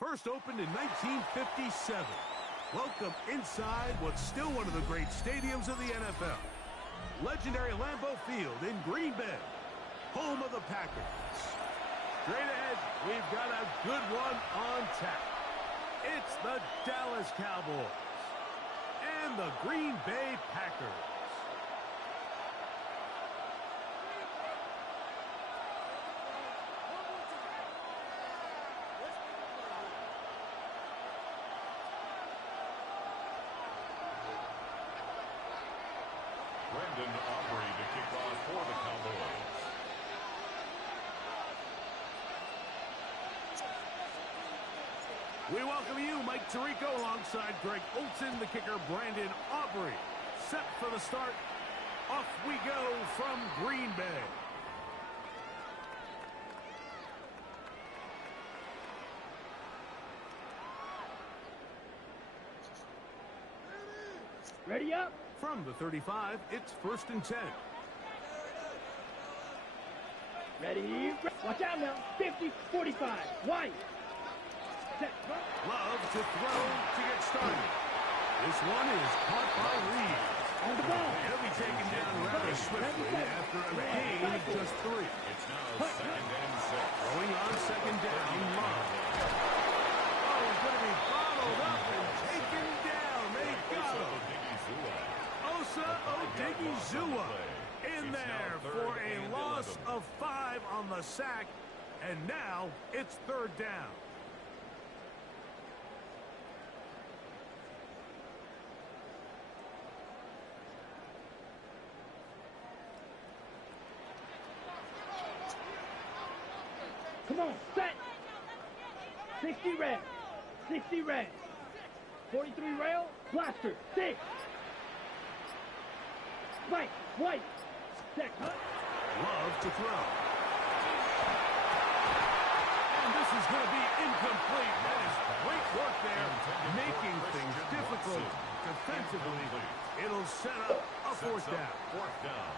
First opened in 1957. Welcome inside what's still one of the great stadiums of the NFL. Legendary Lambeau Field in Green Bay, home of the Packers. Straight ahead, we've got a good one on tap. It's the Dallas Cowboys and the Green Bay Packers. Brandon Aubrey to kick off for the Cowboys. We welcome you, Mike Tirico, alongside Greg Olson, the kicker, Brandon Aubrey. Set for the start. Off we go from Green Bay. Ready up. From the 35, it's 1st and 10. Ready. Watch out now. 50, 45. White. Set. Love to throw to get started. This one is caught by Reed. On the ball. He'll be taken down rather swiftly after a gain of just 3. It's now 2nd and 6. Going on 2nd down, Love. Oh, he's going to be bottled up and taken down. They got him. Osa Odigizua in there for a loss of 5 on the sack, and now it's 3rd down. Come on, set. 60 red. 60 red. 43 rail. Blaster. 6. Mike, White. Set. Love to throw. And this is going to be incomplete. That is great work there, making things difficult defensively. It'll set up a 4th down. 4th down.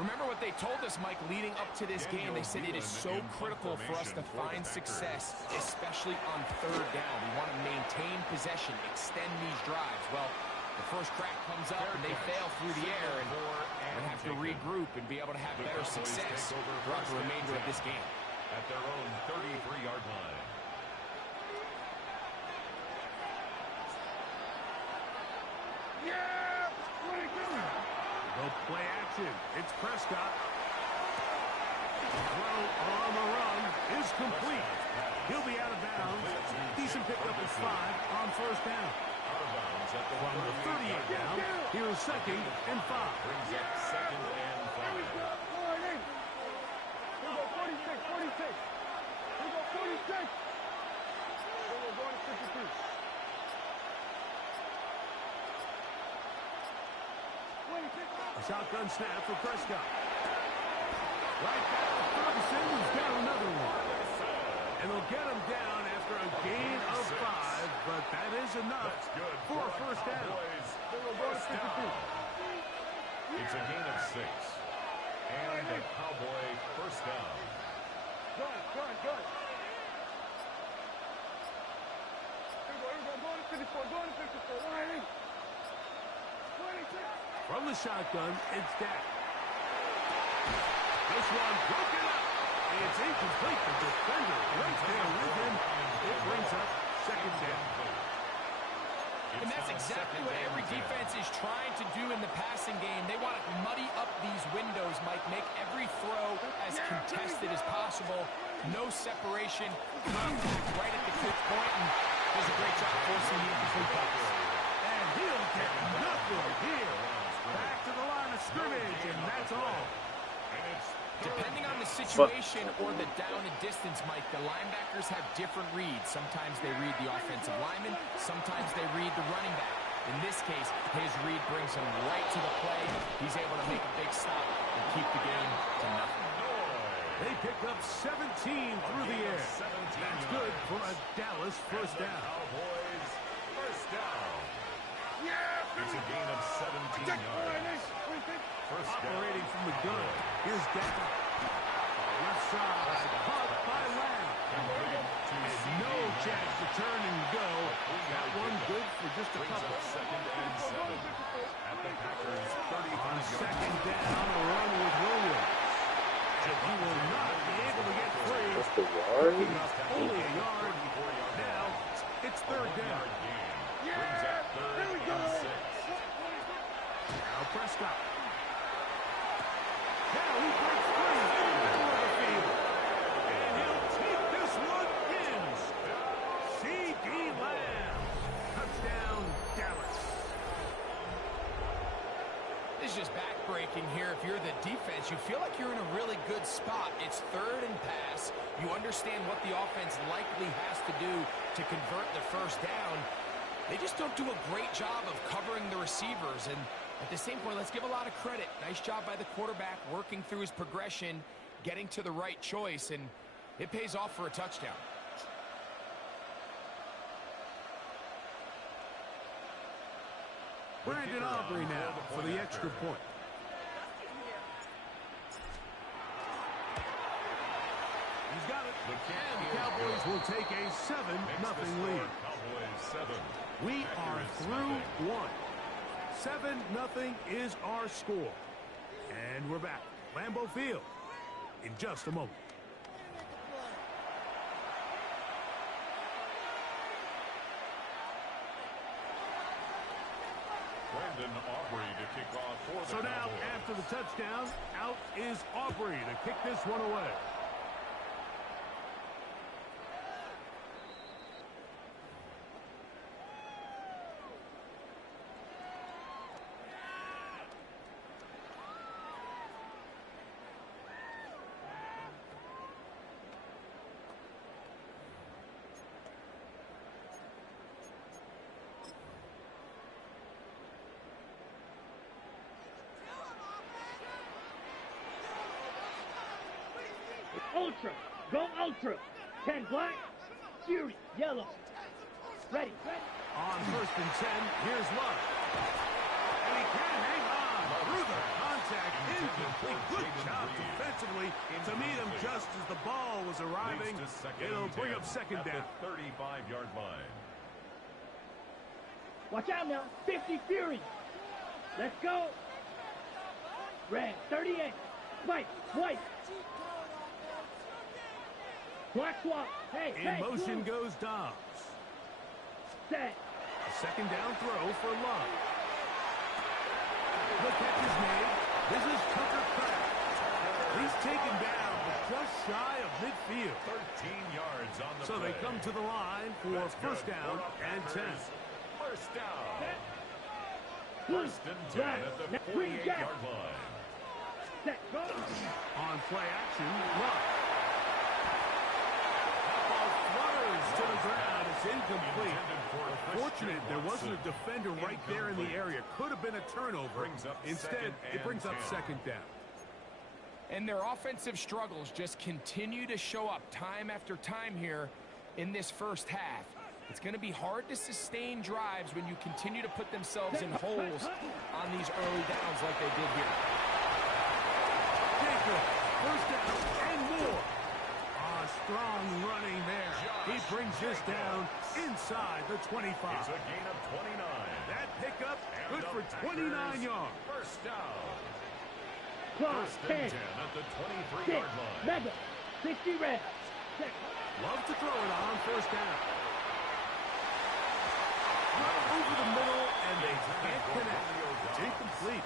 Remember what they told us, Mike, leading up to this game. They said it is so critical for us to find success, especially on 3rd down. We want to maintain possession, extend these drives. Well, the first crack comes up and they fail through the air, and we have to regroup and be able to have better success throughout the remainder of this game. At their own 33-yard line. Yeah! What are you doing? No play action. It's Prescott. Throw on the run is complete. He'll be out of bounds. Decent pickup at 5 on 1st down. From the 38 down, here's 2nd and 5. Brings up 2nd and 5. Here we go. 46, 46. Here we go, 46. We're going to 52. A shotgun snap for Prescott. Right back to Ferguson, who's got another one. And they'll get him down after a gain of 5, but that is enough for a 1st down. First down. It's a gain of 6. And a Cowboy 1st down. Good. Here we go. Going to 54. Going to 54. Riley. 26. From the shotgun, it's Dak. This one broken up. It's incomplete. The defender right there with him. It brings up 2nd down. And that's exactly what every defense is trying to do in the passing game. They want to muddy up these windows, Mike, make every throw as contested as possible. No separation, contact right at the quick point, and does a great job forcing the incomplete pass. And he'll get nothing here. Back to the line of scrimmage, and that's all. Depending on the situation or the down and distance, Mike, the linebackers have different reads. Sometimes they read the offensive lineman. Sometimes they read the running back. In this case, his read brings him right to the play. He's able to make a big stop and keep the game to nothing. They pick up 17 through the air. That's good for a Dallas 1st down. Cowboys 1st down. It's a gain of 17 yards. First down. Operating from the gun. Here's Dak. Left side, caught by Lamb. And no chance to turn and go. That one good for just a couple. Second and 7 at the Packers' 35 On second down, a run with Williams. He will not be able to get free. Just a yard? Picking up only a yard. Now it's third down. Brings up third and 6. Now Prescott. Now he breaks free in the middle of the field. And he'll take this one in. C.D. Lamb. Touchdown, Dallas. This is just back-breaking here. If you're the defense, you feel like you're in a really good spot. It's third and pass. You understand what the offense likely has to do to convert the first down. They just don't do a great job of covering the receivers. And at the same point, let's give a lot of credit. Nice job by the quarterback working through his progression, getting to the right choice, and it pays off for a touchdown. Brandon Aubrey now for the extra point. He's got it. And the Cowboys will take a 7-0 lead. We are through one. 7-0 is our score. And we're back. Lambeau Field in just a moment. Brandon Aubrey to kick off for the So now, Cowboys. after the touchdown, out is Aubrey to kick this one away. Ultra. Go Ultra. 10 black. Fury. Yellow. Ready. On first and 10, here's Love. And he can hang on through the contact. Incomplete. Good job defensively to meet him just as the ball was arriving. It'll bring up second down. 35-yard line. Watch out now. 50 Fury. Let's go. Red. 38. White. White. Black swap. Hey, In motion goes Dobbs. Set. A second down throw for Love. The catch is made. This is Tucker Kraft. He's taken down just shy of midfield. 13 yards on the So play. they come to the line for That's first good. down and 10. First down. Blue. First and 10 at the Now, green jack. 48-yard line. Set. Go. On play action, Love. Ball flutters to the ground. It's incomplete. Fortunate there wasn't a defender right there in the area. Could have been a turnover. Instead, it brings up second down. And their offensive struggles just continue to show up time after time here in this first half. It's going to be hard to sustain drives when you continue to put themselves in holes on these early downs like they did here. Jacob, first down and more. Strong running there. He brings this down inside the 25. It's a gain of 29. That pickup good for 29 yards. First down. Clock. First 10. and 10 at the 6. 23-yard line. Mega. 60 red. Set. Love to throw it on first down. Right over the middle, and they can't connect. It's incomplete.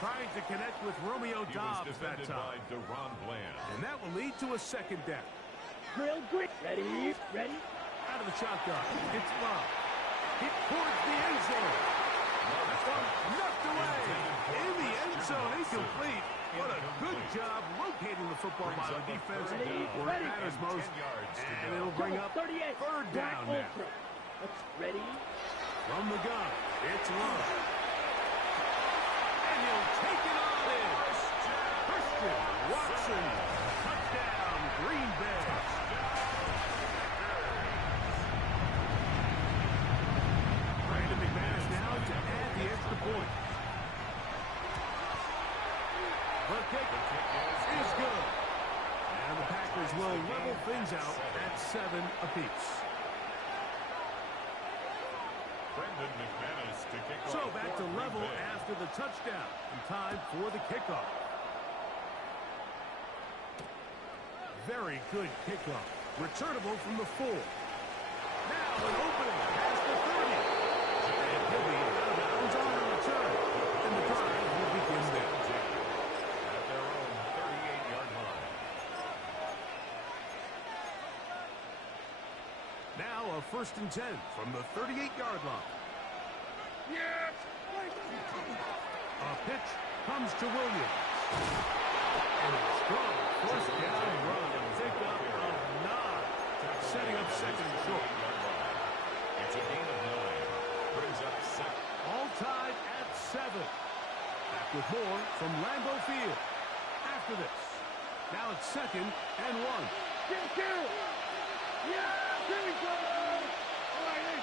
Trying to connect with Romeo Dobbs that time. By Deron Bland. And that will lead to a second down. Drill grit. Ready. Ready. Out of the shotgun. It's Love. Hit towards the end zone. This one knocked away. In the end zone, incomplete. What a good job locating the football by the defense where it matters most. And it'll bring up third down now. Ready. From the gun, it's Love. And he'll take it on in. Christian Watson. Touchdown, Green Bay. Brandon McManus now to add the extra point. The kick is good. will level things out at 7 apiece. Brendan McManus to kick off. So back to for level Green Bay. after the touchdown. And time for the kickoff. Very good kickoff. Returnable from the 4. Now an opening past the 30. And he'll be out of bounds on the return. And the drive will begin there. At their own 38-yard line. Now a 1st and 10 from the 38-yard line. Yes! A pitch comes to Williams. And a strong 1st down run. Pickup of 9. Setting up 2nd and short. It's a gain of 9. Brings up 2nd. All tied at 7. Back with more from Lambeau Field. After this. Now it's 2nd and 1. Kill! Yeah! Here we go! All right,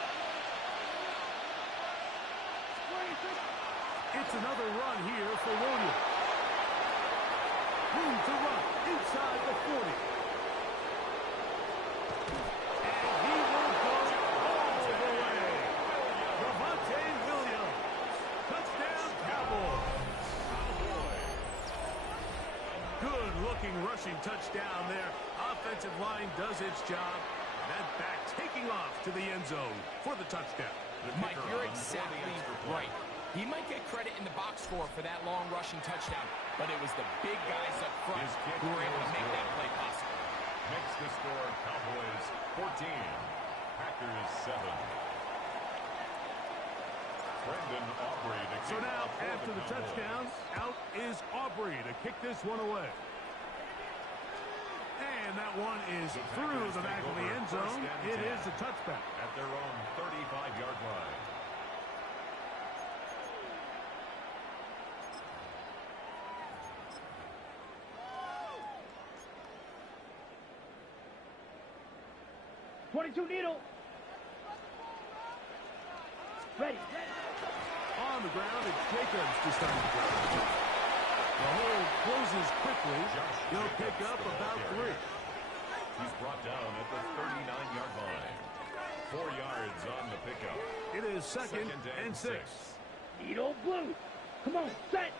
26. It's another run here for Williams. Room to run inside the 40. And he will go all the way. Javonte Williams. Touchdown, Cowboys. Good-looking rushing touchdown there. Offensive line does its job. That back taking off to the end zone for the touchdown. Mike, you're exactly right. He might get credit in the box score for that long rushing touchdown, but it was the big guys up front who were able to make that play possible. Makes the score Cowboys 14. Packers 7. Brendan Aubrey to kick So now, off for after the Cowboys. touchdown, out is Aubrey to kick this one away. And that one is through the back of the end zone. It is a touchback. At their own 35-yard line. Needle. Ready. On the ground, it's Jacobs to start the drive. The hole closes quickly. He'll pick up about 3. He's brought down at the 39-yard line. 4 yards on the pickup. It is 2nd and 6. Needle blue. Come on, set.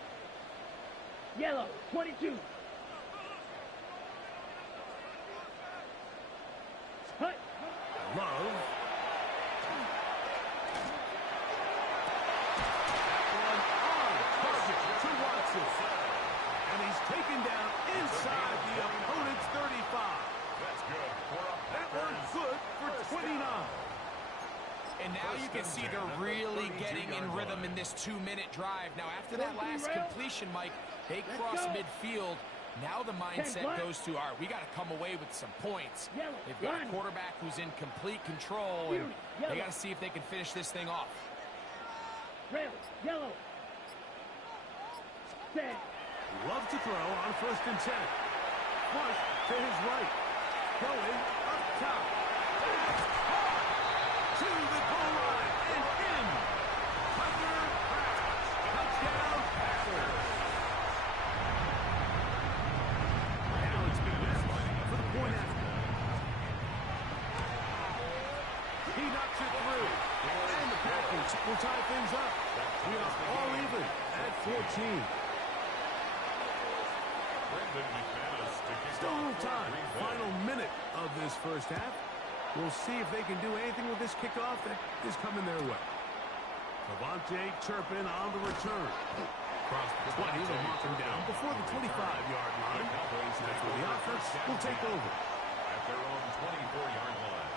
Yellow, 22. Hut. Love. That one on target to Watson. And he's taken down inside the opponent's 35. That's good. That one's good for 29. And now you can see they're really getting in rhythm in this 2-minute drive. Now, after that last completion, Mike, they cross midfield. Now the mindset goes to, all right, we got to come away with some points. They've got a quarterback who's in complete control, and they got to see if they can finish this thing off. Red, yellow. Set. Loves to throw on 1st and 10. Flush to his right. Going up top. To the goal line and in. Tucker Crouch. Touchdown, Packers. Now it's Smith for the point after. He knocks it through. And the Packers will tie things up. We are all even at 14. Brendan McManus to kick Still a off little for time. Green Bay. Final minute of this first half. We'll see if they can do anything with this kickoff that is coming their way. Javonte Turpin on the return. Across the 20, they'll mark him down before the 25-yard line. That's where the offense will take over. At their own 24-yard line.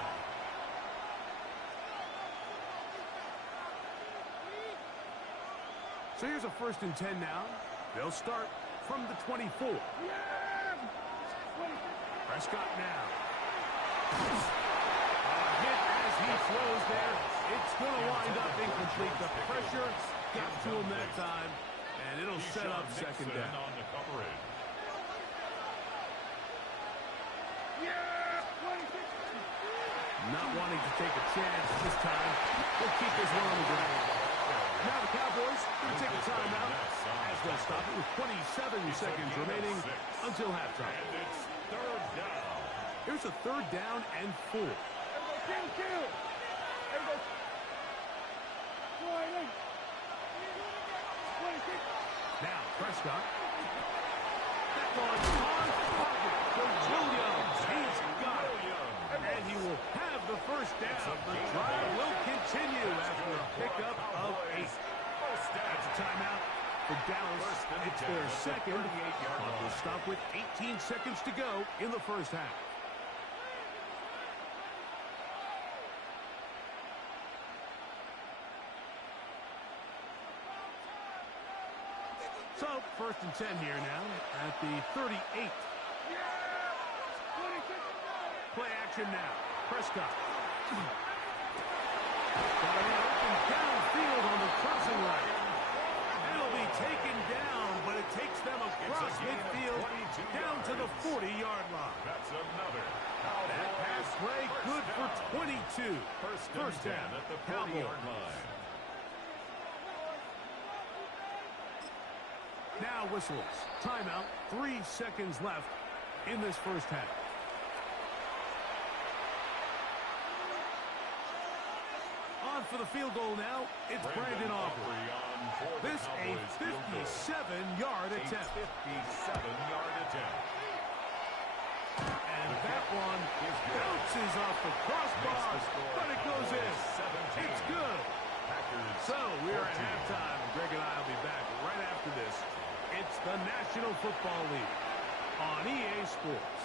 So here's a 1st and 10 now. They'll start from the 24. Prescott now. Hit as he throws there. It's going to wind up incomplete. The pressure got to him that time, and it'll set up 2nd down. On the coverage. Not wanting to take a chance this time. We'll keep this one on the ground. Now the Cowboys will take a timeout as they'll stop it with 27 seconds remaining until halftime. And it's 3rd down. Here's a 3rd down and 4. Kill. There we go. Slide in. 26. Now Prescott. That one's on target for Williams. He's got it. And he will have the 1st down. The drive will continue after a pickup of 8. That's a timeout for Dallas. It's their 2nd. We'll stop with 18 seconds to go in the 1st half. So, 1st and 10 here now at the 38. Play action now. Prescott. Got an open downfield on the crossing right. It'll be taken down, but it takes them across midfield down to the 40-yard line. That's another. That pass play good for 22. First down at the 40-yard line. Now whistles. Timeout. 3 seconds left in this 1st half. On for the field goal now. It's Brandon Aubrey. This a 57-yard attempt. 57-yard attempt. And that one bounces off the crossbar, but it goes in. It's good. So we're at halftime. Greg and I will be back right after this. It's the National Football League on EA Sports.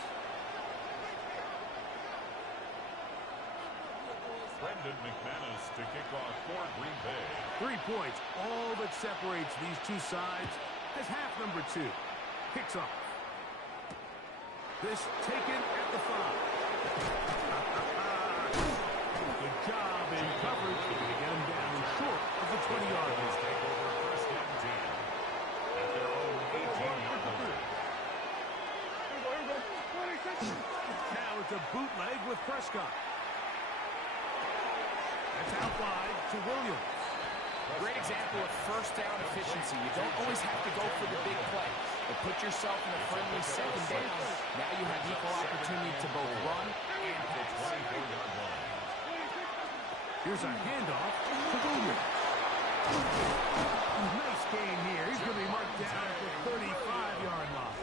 Brendan McManus to kick off for Green Bay. 3 points, all that separates these two sides as half number 2. Kicks off. This taken at the 5. Good job in coverage. Again down short of the 20-yard line. Take over 1st and 10 at their own 18-yard line. Now it's a bootleg with Prescott. That's out wide to Williams. Great example of 1st down efficiency. You don't always have to go for the big play, but put yourself in a friendly 2nd down. Now you have equal opportunity to both run and pass. 24-yard line. Here's a handoff to Williams. Nice game here. He's going to be marked down at the 35-yard line.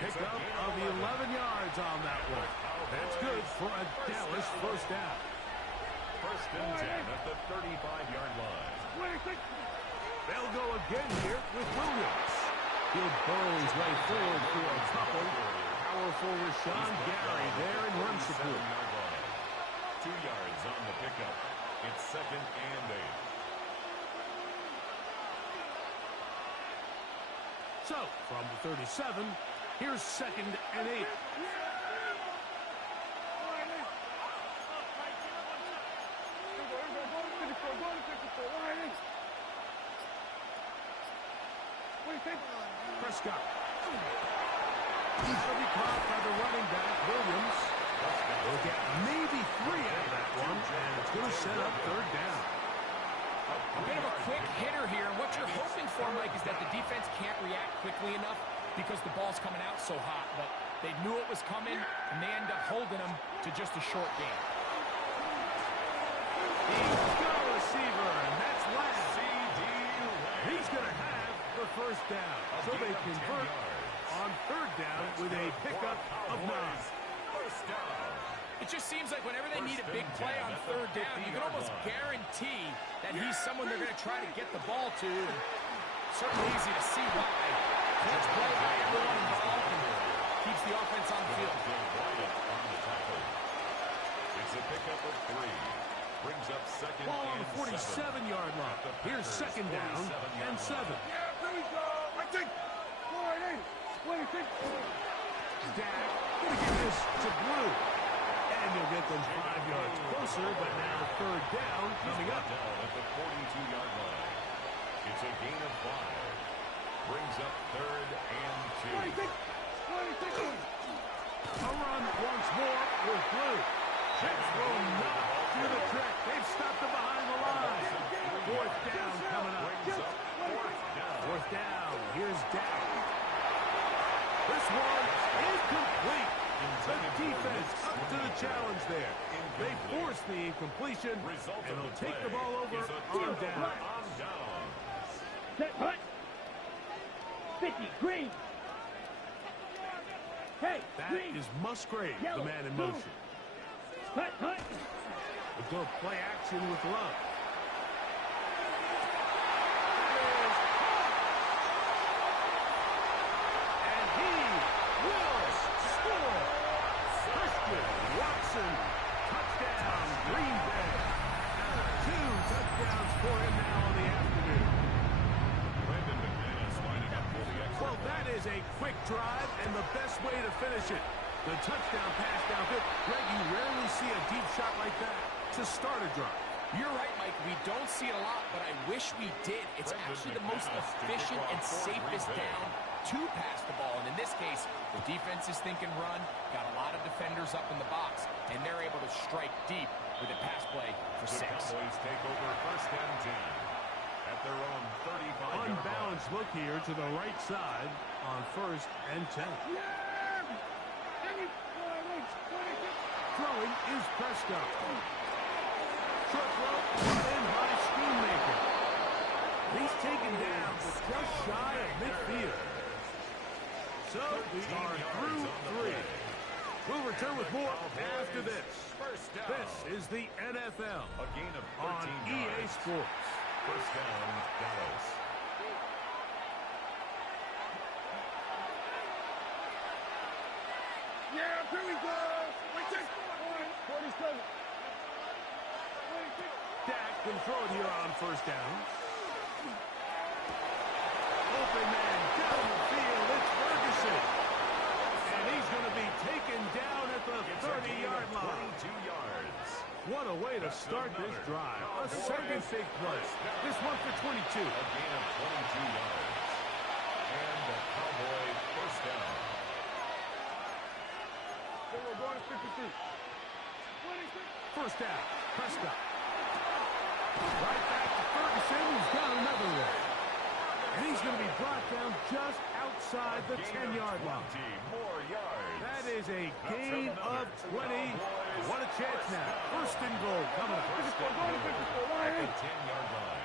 Pickup of 11 yards on that one. That's good for a Dallas 1st down. 1st and 10 at the 35-yard line. They'll go again here with Williams. He'll burrow his way forward for a couple. Powerful Rashawn Gary there in run support. 2 yards on the pickup. It's 2nd and 8. So, from the 37, here's 2nd and 8. Prescott. He'll be caught by the running back, Williams. We'll get maybe 3 out of that one, and it's going to set up 3rd down. A bit of a quick hitter here. What you're hoping for, Mike, is that the defense can't react quickly enough because the ball's coming out so hot. But they knew it was coming, and they end up holding them to just a short game. He's got a receiver, and that's Lamb. He's going to have the 1st down. So they convert on 3rd down with a pickup of 9. It just seems like whenever they need a big play on 3rd down, you can almost guarantee that he's someone they're going to try to get the ball to. Certainly easy to see why. Clutch play by everyone involved and keeps the offense on the field. It's a pickup of 3. Brings up 2nd Ball on and the 47-yard line. Here's 2nd down and 7. Dak going to give this to Blue. And you'll get them 5 yards closer, but now 3rd down coming up. Down at the 42-yard line. It's a gain of 5. Brings up 3rd and 2. A run once more with Blue. Jets will not do the trick. They've stopped him behind the line. 4th down coming up. Brings up 4th down. 4th down. Here's Dak. This one is complete. The defense up to the challenge there. They force the incompletion, and they'll take the ball over on down. Set, hut. 50, green. Hey, That green. is Musgrave, Yellow, the man in blue. motion. Hut, hut. We'll go play action with Love. And he will score. Christian Watson, touchdown, Green Bay. 2 touchdowns for him now on the afternoon. Brandon McManus lining up for the extra. Well, that is a quick drive and the best way to finish it. The touchdown pass downfield. Greg, you rarely see a deep shot like that to start a drive. You're right, Mike. We don't see it a lot, but I wish we did. It's actually the most efficient and safest down to pass the ball. And in this case, the defense is thinking run, got a lot of defenders up in the box, and they're able to strike deep with a pass play for 6. The Cowboys take over 1st and 10 at their own 35-yard line. Unbalanced look here to the right side on 1st and 10. Throwing is Prescott. Short throw brought in by Schoonmaker. He's taken down just shy of midfield. So we are through 3. We'll return with more after this. This is the NFL A gain of 13 on EA yards. Sports. 1st down, Dallas. Yeah, here we go. Wait, check. 47. Dak can throw it here on 1st down. Open man down the field. It's Ferguson. And he's going to be taken down at the 30-yard line. 22 yards. What a way to start this drive. A second big play. This one for 22. A gain of 22 yards. And the Cowboy 1st down. So we're going to 53. 1st down. Prescott. Right back to Ferguson, who's got another one. And he's going to be brought down just outside the 10-yard line. 20 more yards. That is a gain of 20. What a chance now. 1st and goal coming up. First and goal at the 10-yard line.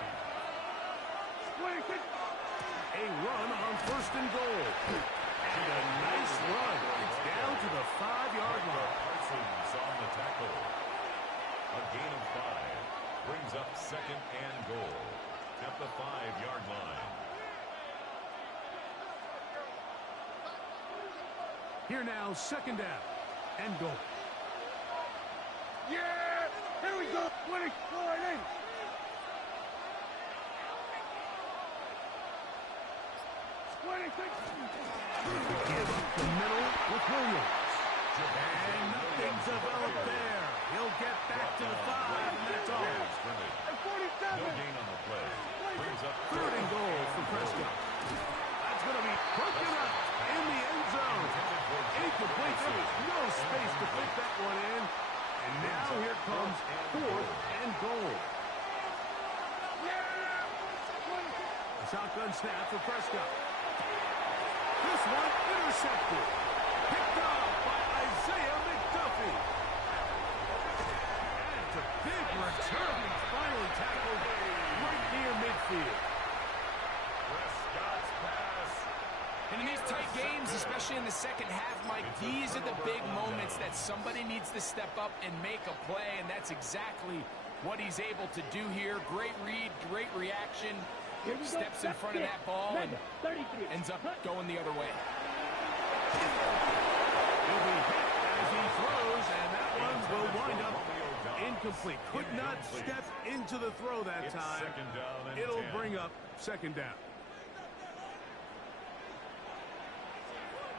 26. A run on 1st and goal. And a nice run. It's down to the 5-yard line. Parsons on the tackle. A gain of 5 brings up 2nd and goal at the 5-yard line. Here now, 2nd down and goal. Yeah, here we go. 24 and 8. Give up the middle with Williams. And nothing's developed there. He'll get back to the 5, and that's all. And 47. No gain on the play. Brings up 3rd and goal for Prescott. That's going to be broken up in the end zone. Incomplete. There was no space to put that one in. And now here comes 4th and goal. A shotgun snap for Prescott. This one intercepted. Picked off by Isaiah McDuffie. And it's a big return. He's finally tackled right near midfield. Prescott's pass. And in these tight games, especially in the second half, Mike, these are the big moments that somebody needs to step up and make a play, and that's exactly what he's able to do here. Great read, great reaction. Steps in front of that ball and ends up going the other way. He'll be hit as he throws, and that one will wind up incomplete. Could not step into the throw that time. It'll bring up 2nd down.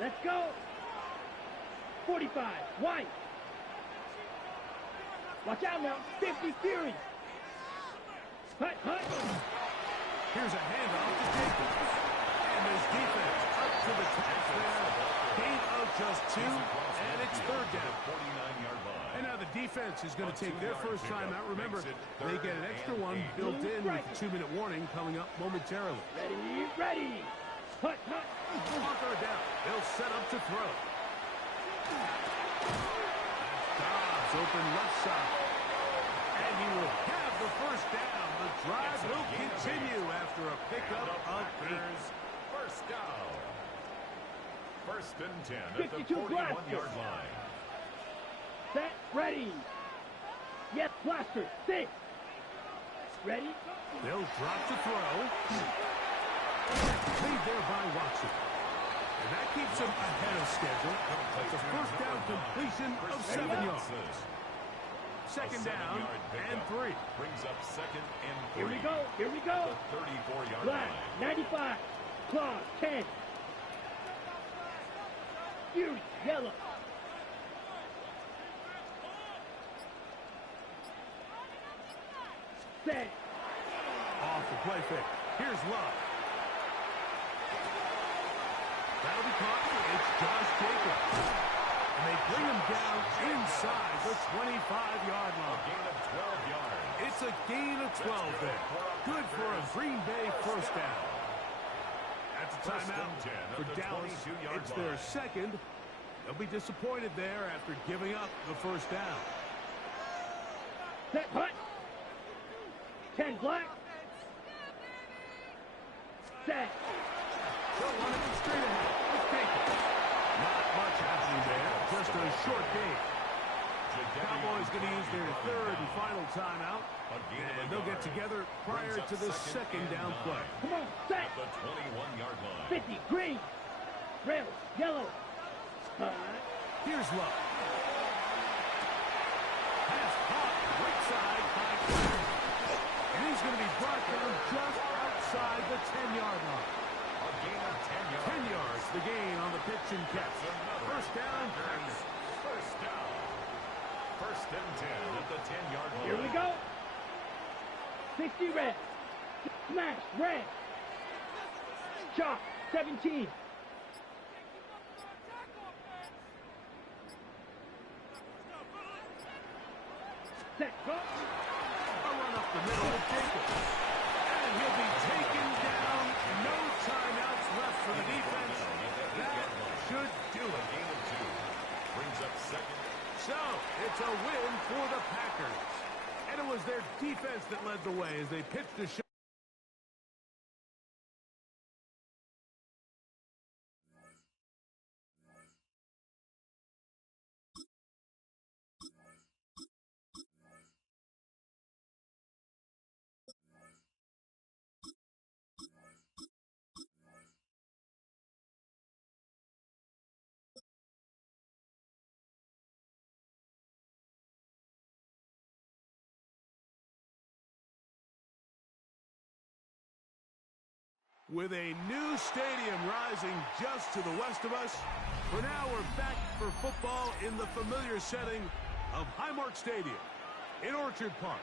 Let's go. 45. White. Watch out now. 50 Fury. Hut, hut. Here's a handoff to Jacobs. And his defense up to the task there. Gain of just 2, and it's 3rd down. 49-yard line. And now the defense is going to take their first time out. Remember, they get an extra one built in with the 2-minute warning coming up momentarily. Ready, ready. Hut, hut. On 3rd down, they'll set up to throw. Dobbs open left side. And he will have the first down. The drive will continue after a pickup of 8. First down. First and 10 at the 52 41-yard line. Set, ready. Yes, blaster, 6. Ready? They'll drop to throw. Played there by Watson. And that keeps him ahead of schedule. It's a first down completion of 7 yards. Second down and 3. Brings up second and 3. Here we go, here we go. The 34-yard Black, line. 95. Claw, 10. Fury, yellow. Set. Off the play fake. Here's Love. That'll be caught. It's Josh Jacobs. And they bring him down inside the 25-yard A line. gain of 12 yards. It's a gain of 12 there. Good for a Green Bay first down. That's a First and timeout 10 at for the Dallas. 22-yard It's their line. second. They'll be disappointed there after giving up the first down. Set, hut. 10 black. Set. They'll run it straight ahead. Let's take it. Not much happening there. Just a short game. Cowboys going to use their third and final timeout. And they'll get together prior to the second down play. Come on, set. The 21-yard line. 50, green. Red, yellow. Here's Love. Pass caught right side by Cleveland. And he's going to be brought down just outside the 10-yard line. A gain of 10 yards. 10 yards, the gain on the pitch and catch. First down, Packers. First down. First and 10 at the 10-yard line. Here we go. 60 red. Smash, red. Chop, 17. Set, go. A run up the middle of Jacobs. And he'll be taken down. No timeouts left for the defense. That should do it. Gain of 2. Brings up second. So, it's a win for the Packers. And it was their defense that led the way as they pitched the shot. With a new stadium rising just to the west of us, for now we're back for football in the familiar setting of Highmark Stadium in Orchard Park.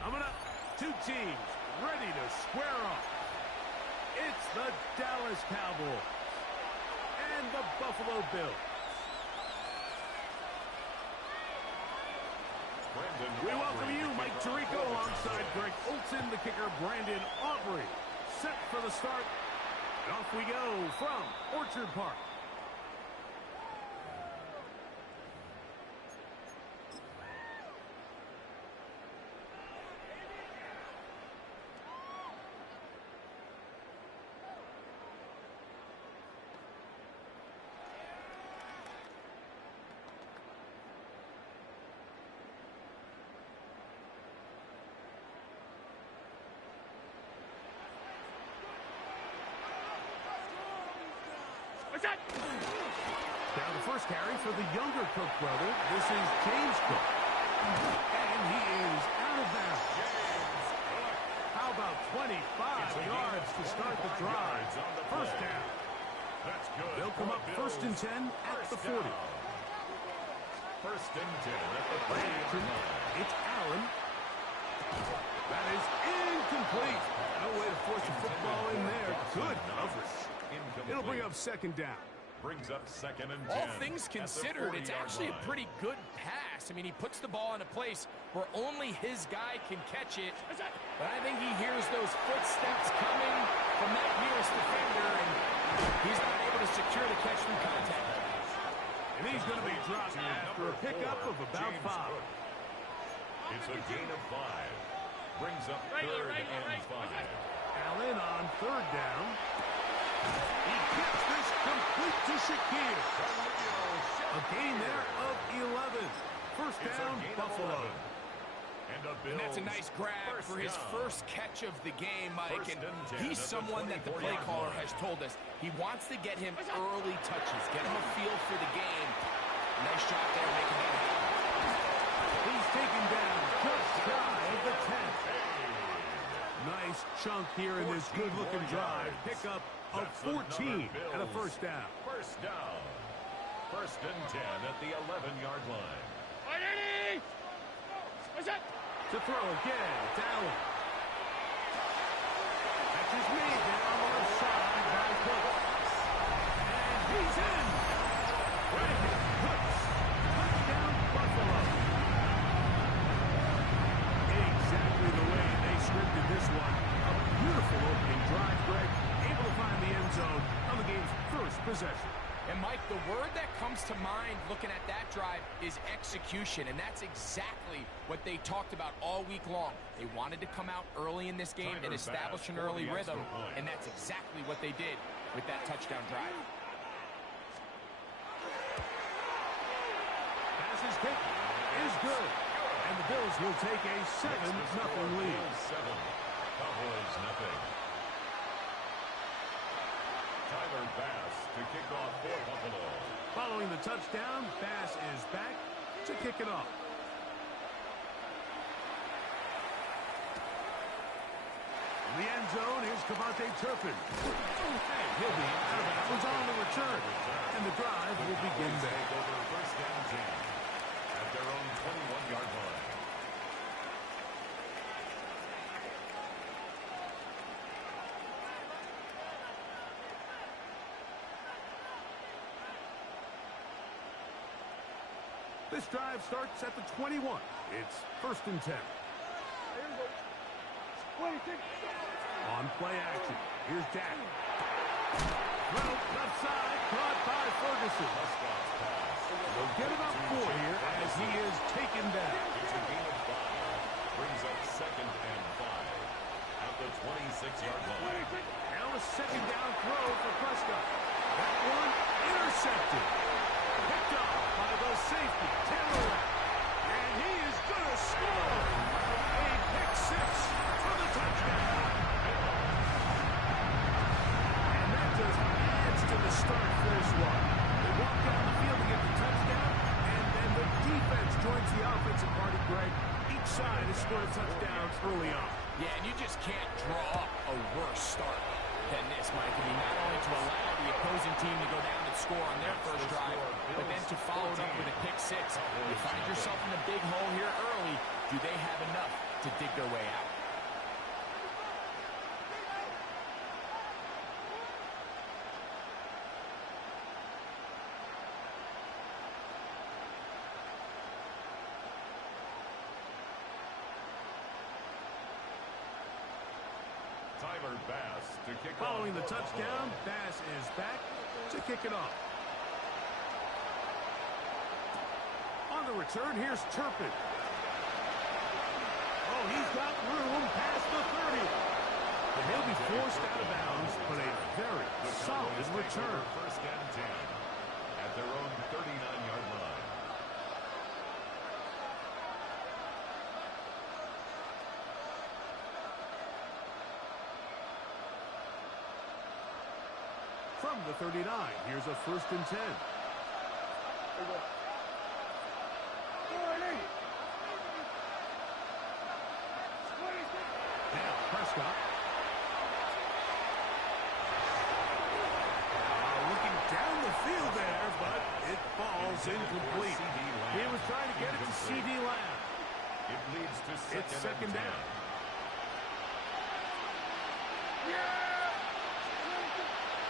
Coming up, two teams ready to square off. It's the Dallas Cowboys and the Buffalo Bills. We welcome you, Mike Tirico, alongside Greg Olson, the kicker, Brandon Aubrey. Set for the start, and off we go from Orchard Park. Now the first carry for the younger Cook brother. This is James Cook. And he is out of bounds. How about 25 yards to start the drive? First down. That's good. They'll come up first and 10 at the 40. First and 10 at the 40. It's Allen. That is incomplete. No way to force a football in there. Good coverage. It'll bring up second down. Brings up second and 10. All things considered, it's actually a pretty good pass. I mean, he puts the ball in a place where only his guy can catch it. But I think he hears those footsteps coming from that nearest defender, and he's not able to secure the catch through contact. And he's going to be dropped after a pickup of about 5. It's a gain of 5. Brings up third and 5. Allen on 3rd down. He gets this complete to Shakir. A gain there of 11. First down, Buffalo. And that's a nice grab for his first catch of the game, Mike. And he's someone that the play caller has told us he wants to get him early touches, get him a feel for the game. Nice job there making that happen. He's taken down just shy of the 10. Nice chunk here in this good-looking drive. Pickup of 14 and a first down. First down. First and 10 at the 11-yard line. What's that? To throw again, it's Allen. Catch is made there on the left side by Cooks. And he's in. Brandon Cooks. Touchdown, Buffalo. Exactly the way they scripted this one. A beautiful opening drive, Greg. Able to find the end zone on the game's first possession. And, Mike, the word that comes to mind looking at that drive is execution, and that's exactly what they talked about all week long. They wanted to come out early in this game and establish an early rhythm, and that's exactly what they did with that touchdown drive. Pass is kick is good, and the Bills will take a 7-0 lead. 7. Cowboys nothing. Tyler Bass to kick off for Buffalo. Following the touchdown, Bass is back to kick it off. In the end zone, here's Cavante Turpin. And he'll be out of bounds on the return. And the drive will begin there. Over first down 10 at their own 21-yard line. This drive starts at the 21. It's first and 10. On play action. Here's Dak. Throw left side, caught by Ferguson. They'll get it up 4 here as he is taken down. It's a gain of 5. Brings up second and 5 at the 26-yard line. Now a second down throw for Prescott. That one intercepted. Picked up by the safety, Taylor. And he is going to score. A pick 6 for the touchdown. And that just adds to the start for this one. They walk down the field to get the touchdown, and then the defense joins the offensive party, Greg. Each side has scored touchdowns early on. Yeah, and you just can't draw up a worse start than this, Mike. I mean, not only to allow the opposing team to go down and score on their first drive, but then to follow it up with a pick 6. You find yourself in a big hole here early. Do they have enough to dig their way out? Tyler Bass to kick off. Following the touchdown, Bass is back to kick it off. On the return, here's Turpin. Oh, he's got room past the 30. And he'll be forced out of bounds, but a very solid return. First and 10 at their own 39-yard line. From the 39, here's a first and 10. Now Prescott. Looking down the field there, but it falls incomplete. He was trying to get it to C.D. Lamb. It leads to Second down.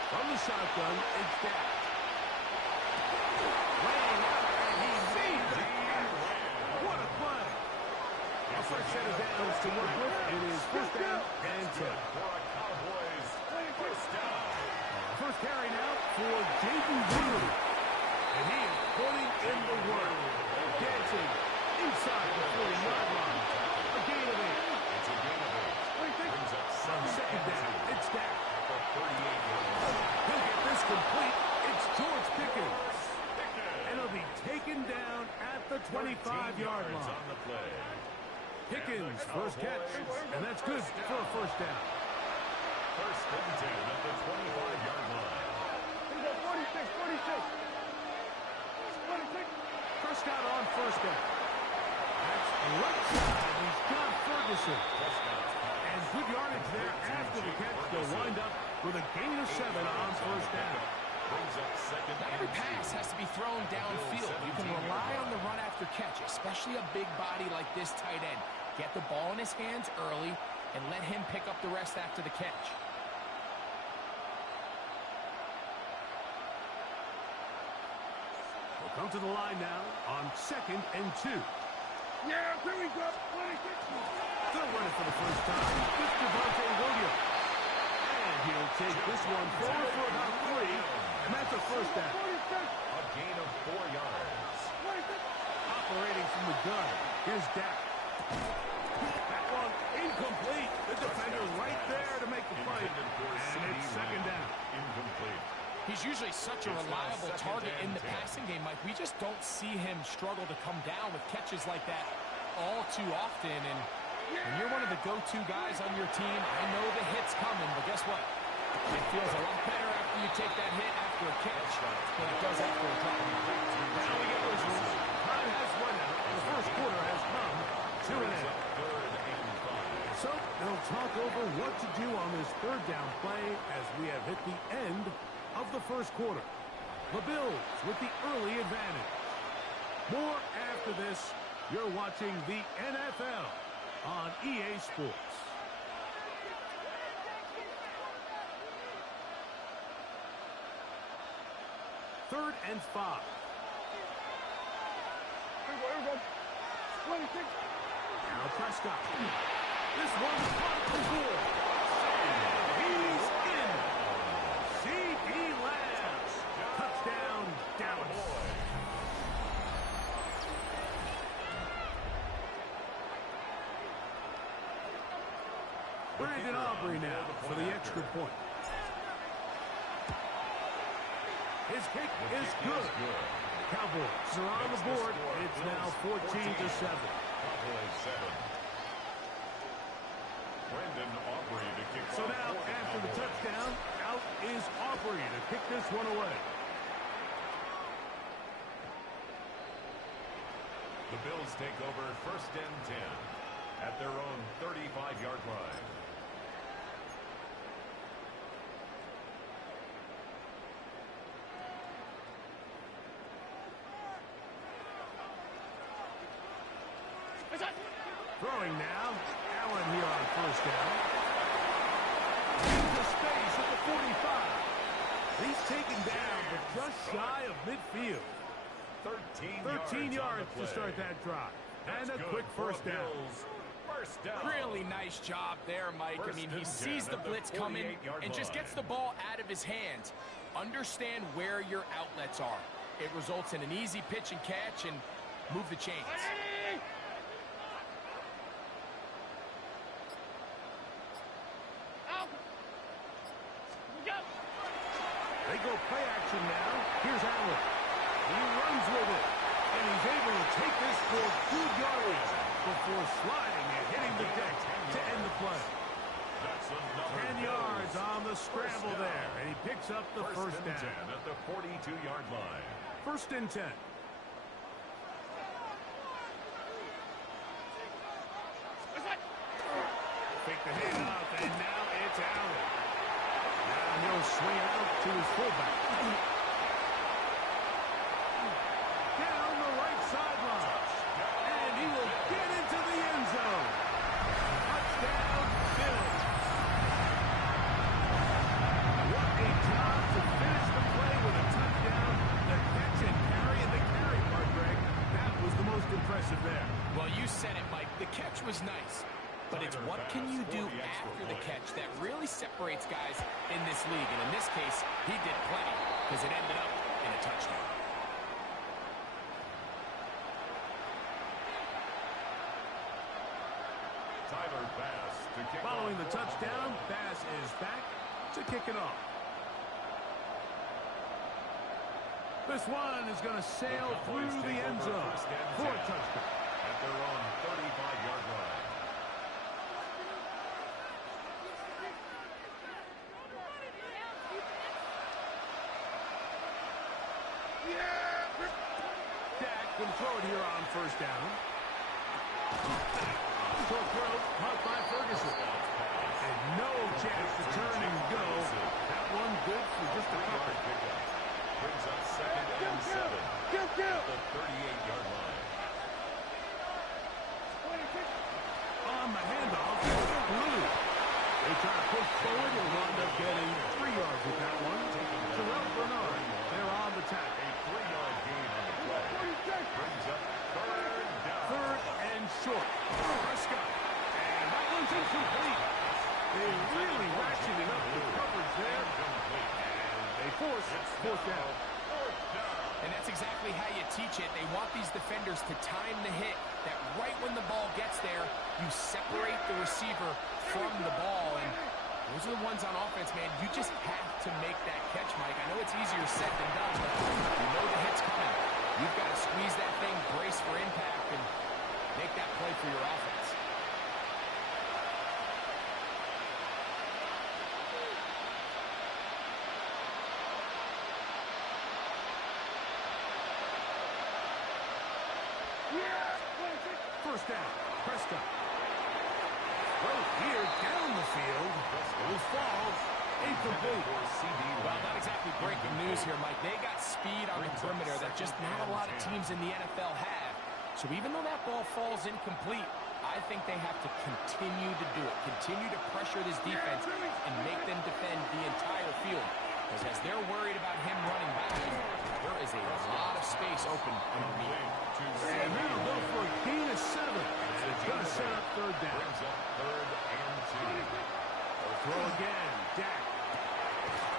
From the shotgun, it's Dak. Laying out, and he sees it. What a play. A fresh set of downs to work with. It is first down and 10. For a Cowboys first down. First carry now for Jaden Woodard. And he is 25-yard line. On the play. Pickens, first catch, and that's good for a first down. First and 10 at the 25-yard line. Here we go, 46, 46. 46. Prescott on first down. That's right side. He's got Ferguson. And good yardage there after the catch. They'll wind up with a gain of 7 on first down. Not every pass has to be thrown downfield. You can rely on the run after catch, especially a big body like this tight end. Get the ball in his hands early and let him pick up the rest after the catch. We'll come to the line now on 2nd and 2. Yeah, here we go, 26. They'll run it for the first time. It's Devontae Williams. And he'll take this one forward for about 3. And that's a first down. 46. A gain of 4 yards. 46. Operating from the gun. Here's Dak. That one incomplete. The defender right there to make the play. And it's second down. Incomplete. He's usually such a reliable target in the passing game, Mike. We just don't see him struggle to come down with catches like that all too often. And when you're one of the go-to guys on your team, I know the hit's coming, but guess what? It feels a lot better after you take that hit after a catch than it does after a drop. Now we get whistles. Time has run out. The first quarter has come to an end. So they'll talk over what to do on this third down play as we have hit the end of the first quarter. The Bills with the early advantage. More after this. You're watching the NFL on EA Sports. Third and 5. Here we go, 26. Now Prescott. This one's caught the ball. He's in. C.D. Lamb. Touchdown, Dallas. Brandon Aubrey now for the extra point. His kick is good. Cowboys are on the board. It's now 14-7. Cowboys 7. Brandon Aubrey to kick So off now, for the after the Cowboys. touchdown, out is Aubrey to kick this one away. The Bills take over first and 10 at their own 35-yard line. Throwing now. Allen here on first down. Into space at the 45. He's taken down, but just shy of midfield. 13 yards to start that drive. And a quick first down. First down. Really nice job there, Mike. I mean, he sees the blitz coming and just gets the ball out of his hands. Understand where your outlets are. It results in an easy pitch and catch and move the chains. They go play action now. Here's Allen. He runs with it. And he's able to take this for good yardage before sliding and hitting the deck to end the play. 10 yards on the scramble there. And he picks up the first down. 10 at the 42-yard line. First and 10. Pick the handoff, and now it's Allen. Now he'll swing it out to his fullback. Down the right sideline. And he will get into the end zone. Touchdown, Bills. What a job to finish the play with a touchdown. The catch and carry, and the carry part, Greg, that was the most impressive there. Well, you said it, Mike. The catch was nice. But it's what can you do after the catch that really separates guys in this league. And in this case, he did plenty because it ended up in a touchdown. Tyler Bass to kick Following off the for touchdown, Buffalo. Bass is back to kick it off. This one is going to sail through the end zone for a touchdown. At their own 35-yard line. Dak can throw it here on first down. Short throw, caught by Ferguson. And no chance to turn and go. That one good for just a couple. Brings up second and 7. At the 38-yard line. On the handoff, blue. They try to push forward and wind up getting 3 yards with that one. Terrell Bernard, they're on the tackle. A 3-yard gain on the play. Brings up third down. Third and short. Prescott. And that one's incomplete. They really ratcheted up the coverage there. And they force fourth down. And that's exactly how you teach it. They want these defenders to time the hit, that right when the ball gets there, you separate the receiver from the ball. And those are the ones on offense, man. You just have to make that catch, Mike. I know it's easier said than done, but you know the hit's coming. You've got to squeeze that thing, brace for impact, and make that play for your offense. First down, Prescott. Throw here down the field. It falls. Incomplete. Well, not exactly breaking news here, Mike. They got speed on the perimeter that just not a lot of teams in the NFL have. So even though that ball falls incomplete, I think they have to continue to do it. Continue to pressure this defense and make them defend the entire field. Because as they're worried about him running back, there is a lot of space open underneath. And that'll go for a gain of 7. And it's going to set up third down. Brings up third and 2. Throw again, Dak.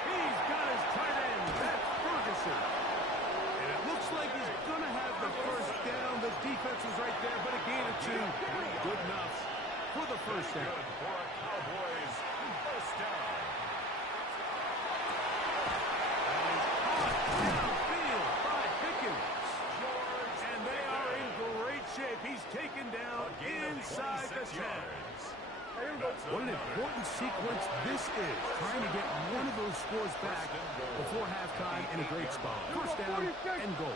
He's got his tight end. That's Ferguson. And it looks like he's going to have the first down. The defense was right there, but a gain of 2. Good enough for the first down. Good for a Cowboys first down. Downfield by Pickens. And they are in great shape. He's taken down inside the 10. What an important sequence this is. Trying to get one of those scores back before halftime in a great spot. First down and goal.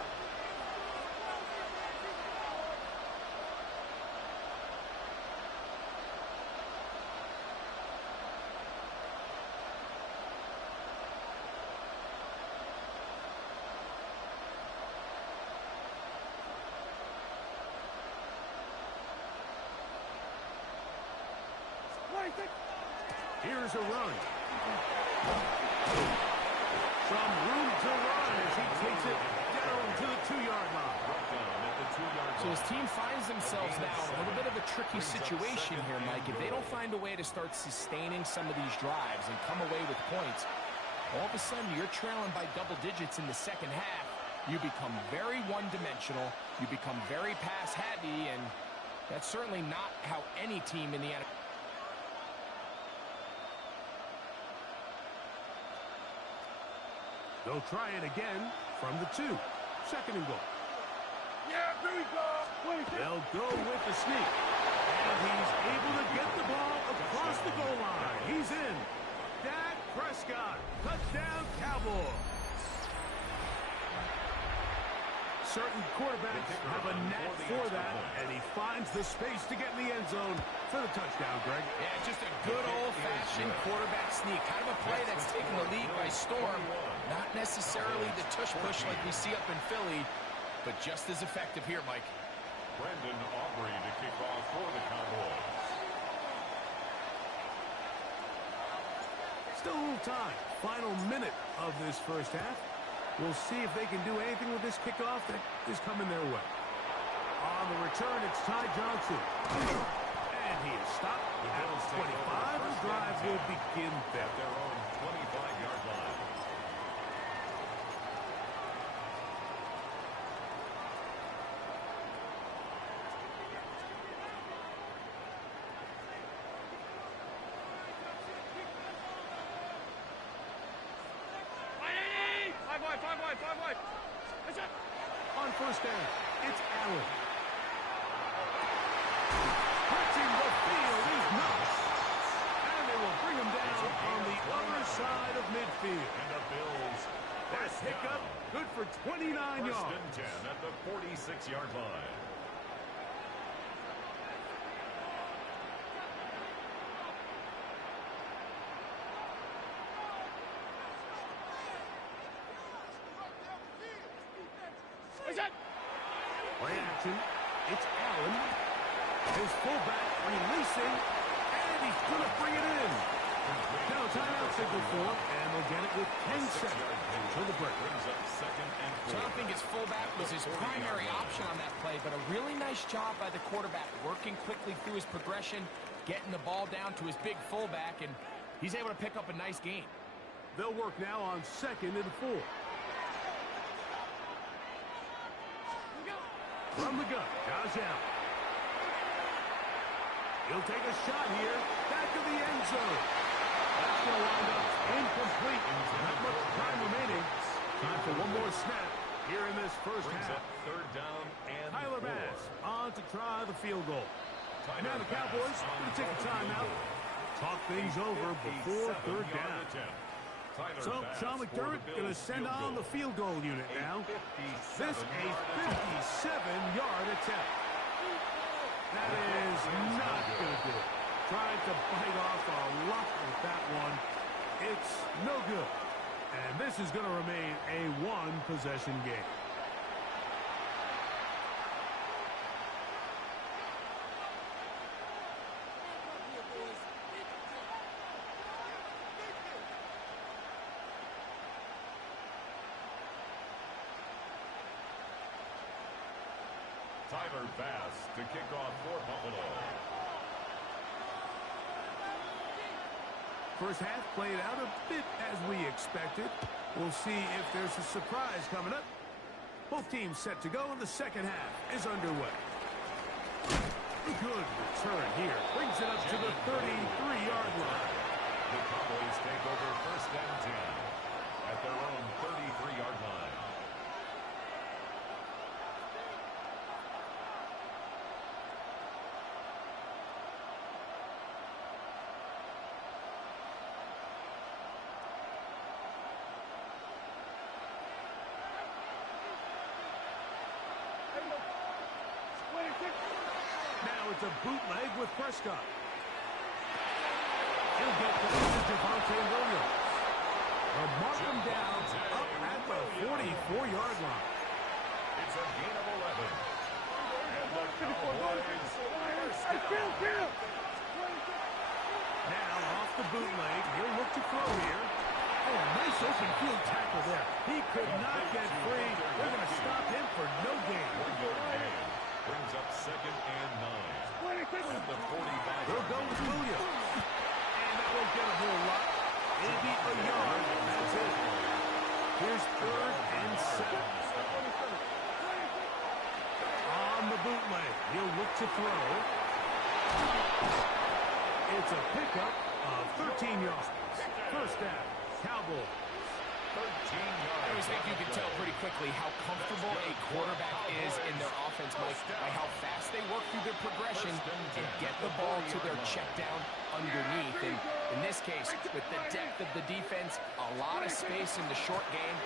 Here's a run. Some room to run as he takes it down to the 2-yard line. So his team finds themselves now in a little bit of a tricky situation here, Mike. If they don't find a way to start sustaining some of these drives and come away with points, all of a sudden you're trailing by double digits in the second half. You become very one-dimensional. You become very pass-heavy, and that's certainly not how any team in the NFL. They'll try it again from the 2. Second and goal. Yeah, here we go. They'll go with the sneak. And he's able to get the ball across the goal line. He's in. Dak Prescott. Touchdown, Cowboys. Certain quarterbacks have a knack for that, and he finds the space to get in the end zone for the touchdown, Greg. Yeah, just a good old-fashioned quarterback sneak. Kind of a play that's taken the league by storm. Not necessarily the tush-push like we see up in Philly, but just as effective here, Mike. Brandon Aubrey to kick off for the Cowboys. Still a little time. Final minute of this first half. We'll see if they can do anything with this kickoff that is coming their way. On the return, it's Ty Johnson. And he is stopped at 25. The drive will begin there. At their own 25-yard line. Five wide. first down. It's Allen. Stretching the field is Knox. And they will bring him down on the other side of midfield. And the Bills. That pickup, good for 29 yards. First and 10 at the 46-yard line. Play action. It's Allen. His fullback releasing. And he's going to bring it in. Now timeout signal for him. And they'll get it with 10 seconds until the break. Brings up second and So I 4. don't think his fullback was his primary option on that play, but a really nice job by the quarterback, working quickly through his progression, getting the ball down to his big fullback, and he's able to pick up a nice gain. They'll work now on 2nd and 4. From the gun, Josh Allen. He'll take a shot here. Back to the end zone. That's going to wind up incomplete. Not much time remaining. Time for one more snap here in this first Brings half. up third down and Tyler 4. Bass on to try the field goal. Now the Cowboys going to take a timeout. Talk things over before third down. So Sean McDermott going to send on the field goal unit now. This a 57-yard attempt. That is not going to do it. Trying to bite off a lot with that one. It's no good. And this is going to remain a one-possession game. Tyler Bass to kick off for Buffalo. First half played out a bit as we expected. We'll see if there's a surprise coming up. Both teams set to go, and the second half is underway. Good return here. Brings it up to the 33-yard line. The Cowboys take over first and 10 at their own 33-yard line. Now it's a bootleg with Prescott. He'll get to Javonte Williams. They'll mark him down up at the 44-yard line. It's a gain of 11. And the Cowboys. Now off the bootleg. He'll look to throw here. Oh, a nice open field tackle there. He could not get free. They're going to stop him for no gain. Brings up second and 9. At the 45. They'll go with Williams. And that won't get a whole lot. Maybe a yard, and that's it. Here's third and 7. On the bootleg, he'll look to throw. It's a pickup of 13 yards. First down, Cowboys. 13 yards. I always think you can tell pretty quickly how comfortable a quarterback is in their offense, Mike, by how fast they work through their progression and get the ball to their check down underneath. And in this case, with the depth of the defense, a lot of space in the short game,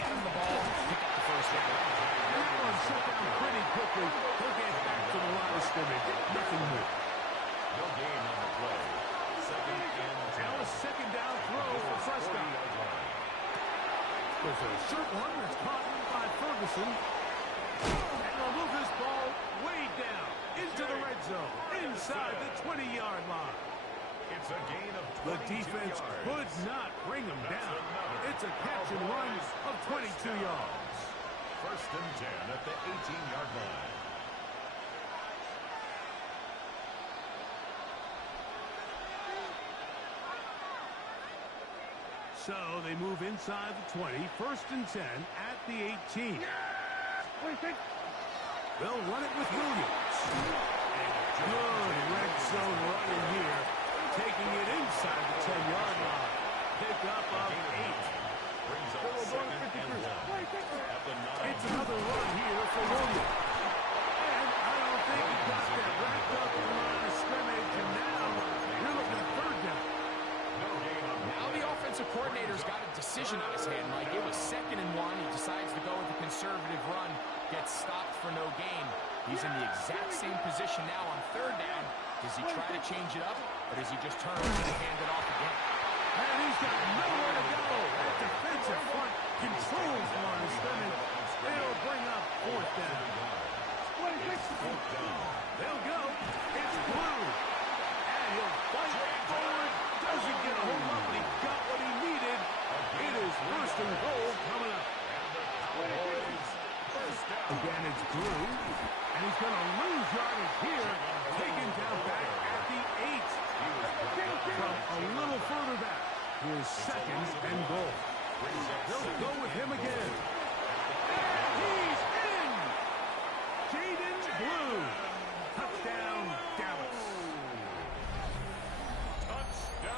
get them the ball, pick up the first down. That one shut down pretty quickly. He'll get back to the line of scrimmage. Nothing new. No gain on the play. Second and 10. Now a second down throw for Prescott. There's a short one that's caught by Ferguson. And they'll move this ball way down into the red zone, inside the 20-yard line. It's a gain of 22 The defense yards. could not bring them down. It's a catch and run of 22 yards. First and 10 at the 18-yard line. So they move inside the 20, first and 10 at the 18. They'll run it with Williams. And good red zone running here, taking it inside the 10-yard line. Pick up of 8. Brings up second and 1 at the 9. It's another run here for defensive coordinator's got a decision on his hand, Mike. It was 2nd and 1. He decides to go with the conservative run, gets stopped for no gain. He's in the exact same position now on 3rd down. Does he try to change it up, or does he just turn around and hand it off again? And he's got nowhere to go. That defensive front controls one instead. It'll bring up 4th down. They'll go. It's Blue. And he'll fight forward. Doesn't get a hold up, but he got what he needed. It is 1st and goal coming up. Again, it's Blue. And he's going to lose yardage here. Taken down back at the 8. From a little further back. Here's 2nd and goal. They'll go with him again. And he's in! Jaden Blue. Touchdown, Dallas.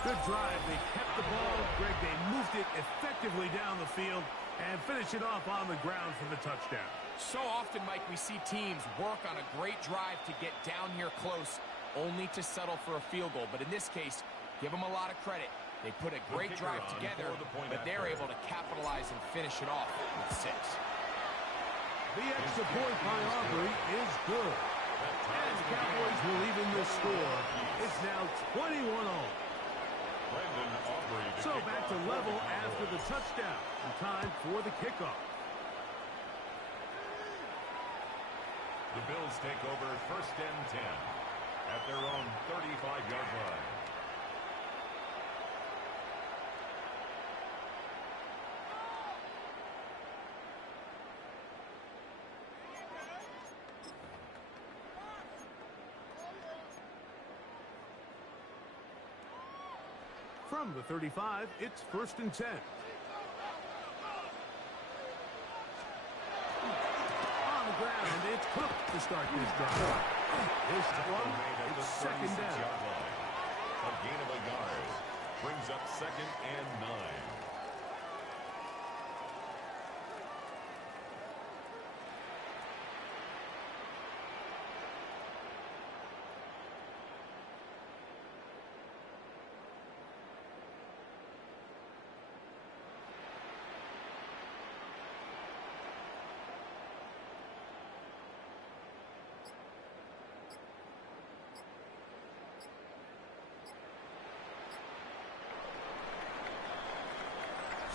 Good drive. They kept the ball. Greg, they moved it effectively down the field and finish it off on the ground for the touchdown. So often, Mike, we see teams work on a great drive to get down here close, only to settle for a field goal. But in this case, give them a lot of credit. They put a great drive together, but they're able to capitalize and finish it off with 6. The extra point by Aubrey is good. And the Cowboys will even the score. It's now 21-all. So back to level after the touchdown. And time for the kickoff. The Bills take over 1st and 10 at their own 35-yard line. From the 35, it's 1st and 10. On the ground, it's Cook to start this drive. This one, it's 2nd down. A gain of a yard brings up 2nd and 9.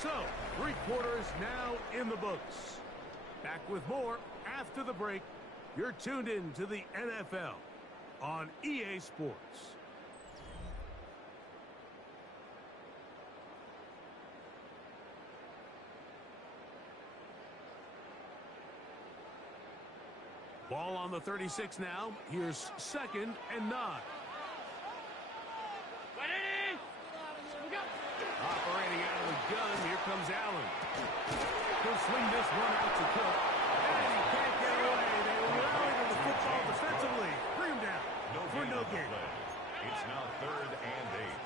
So, 3 quarters now in the books. Back with more after the break. You're tuned in to the NFL on EA Sports. Ball on the 36 now. Here's 2nd and 9. Operating out of the gun, here comes Allen. He'll swing this one out to Cook. And he can't get away. They rally to the football defensively. Bring him down for no gain. It's now 3rd and 8.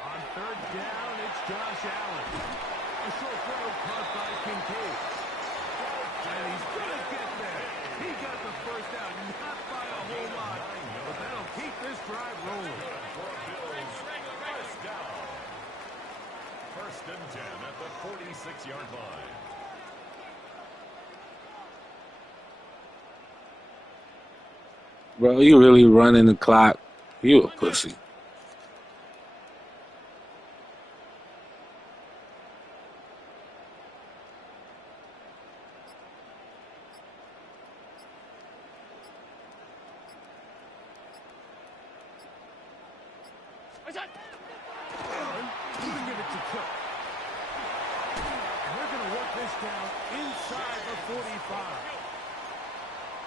On 3rd down, it's Josh Allen. A short throw caught by Kincaid. And he's going to get there. He got the 1st down, not by a whole lot. But that'll keep this drive rolling. 1st and 10 at the 46-yard line. Bro, you really running the clock. You a pussy. Allen, you can give it to Cook. And they're going to work this down inside the 45.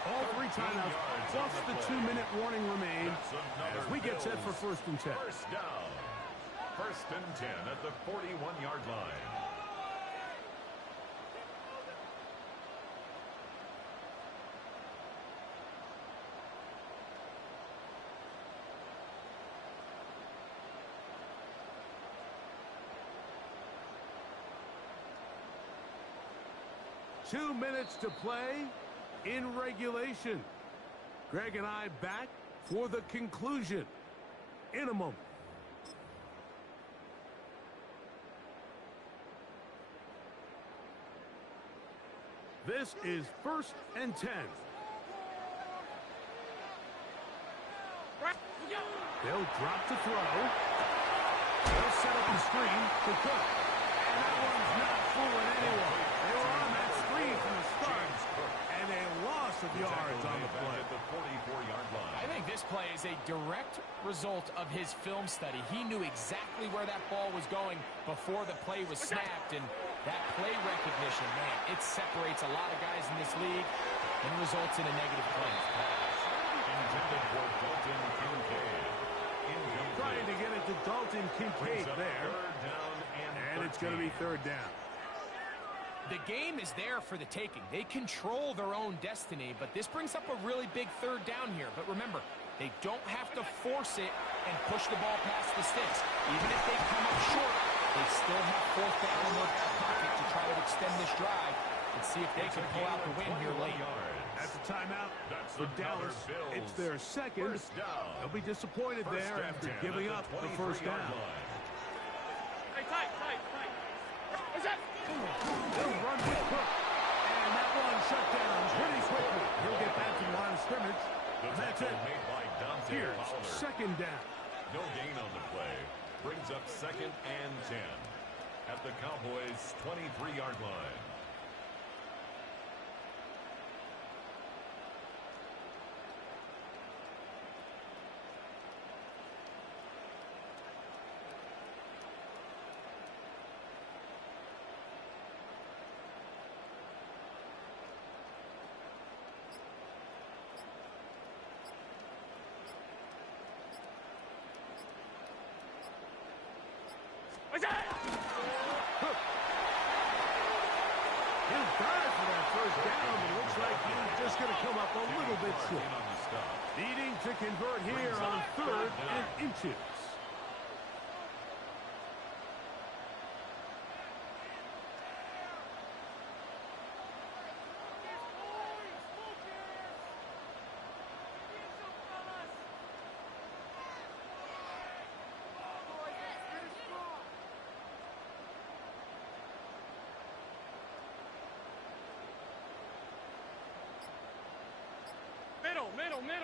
All 3 timeouts, plus the 2-minute warning remain as we get set for 1st and 10. First down. First and 10 at the 41-yard line. Two minutes to play in regulation. Greg and I back for the conclusion in a moment. This is first and 10. They'll drop to throw. They'll set up the screen to Cook. And that one's not fooling anyone. They were on that screen from the start. And a loss of yards on the play. At the 44-yard line. I think this play is a direct result of his film study. He knew exactly where that ball was going before the play was snapped. And that play recognition, man, it separates a lot of guys in this league and results in a negative play. Intended for Dalton Kincaid. Trying to get it to Dalton Kincaid there. And it's going to be third down. The game is there for the taking. They control their own destiny, but this brings up a really big third down here. But remember, they don't have to force it and push the ball past the sticks. Even if they come up short, they still have fourth down in their back pocket to try to extend this drive and see if they can pull out the win here late. At the timeout for Dallas, it's their second. They'll be disappointed there after giving up the first down. Tight. They'll run with Cook. And that one shut down pretty quickly. He'll get back to the line of scrimmage. And that's it. Here's second down. No gain on the play. Brings up second and 10 at the Cowboys' 23-yard line. He'll dive for that first down, but it looks like he's just going to come up a little bit short. Needing to convert here on third and inches.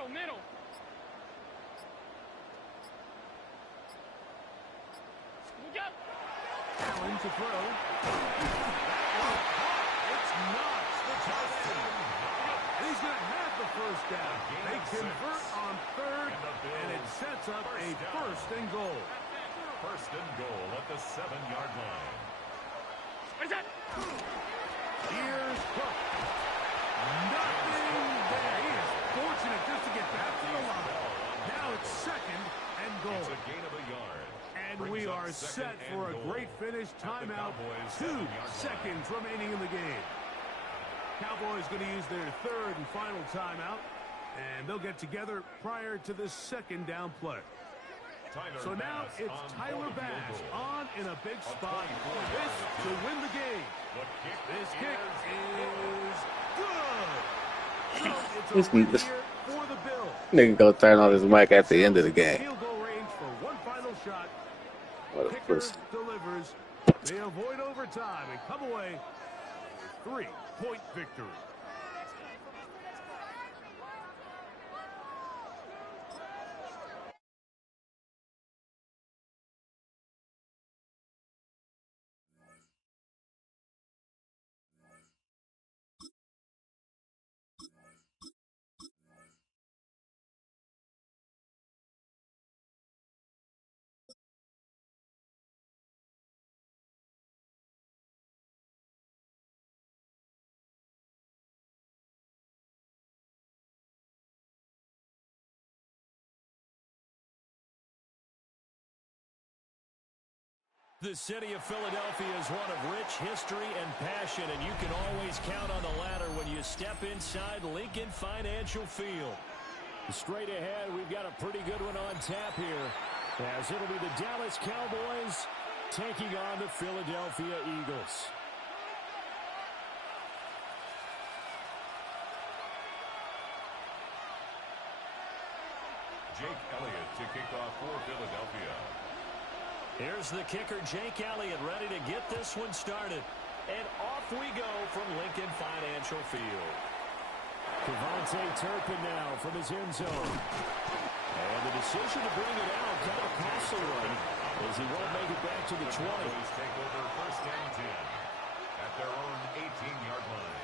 Middle. Allen to throw. It's not. He's going to have the first down. They convert on third, and it sets up a first and goal. First and goal at the 7-yard line. Here's Cook. Nothing there. He is fortunate just to get back to the line. Now it's second and goal. It's a gain of a yard. And we are set for a great finish. Timeout. 2 seconds remaining in the game. Cowboys going to use their third and final timeout. And they'll get together prior to the second down play. So now it's Tyler Bass on in a big spot for this to win the game. This kick is good. So it's a win here for the Bills. Nigga go turn on his mic at the end of the game. Field goal range for one final shot. What a Kicker pussy. delivers. They avoid overtime and come away with a 3-point victory. The city of Philadelphia is one of rich history and passion, and you can always count on the latter when you step inside Lincoln Financial Field. Straight ahead, we've got a pretty good one on tap here, as it'll be the Dallas Cowboys taking on the Philadelphia Eagles. Jake Elliott to kick off for Philadelphia. Here's the kicker, Jake Elliott, ready to get this one started. And off we go from Lincoln Financial Field. Devontae Turpin now from his end zone. And the decision to bring it out, kind of costly one, as he won't make it back to the 20. Cowboys take over first and 10 at their own 18-yard line.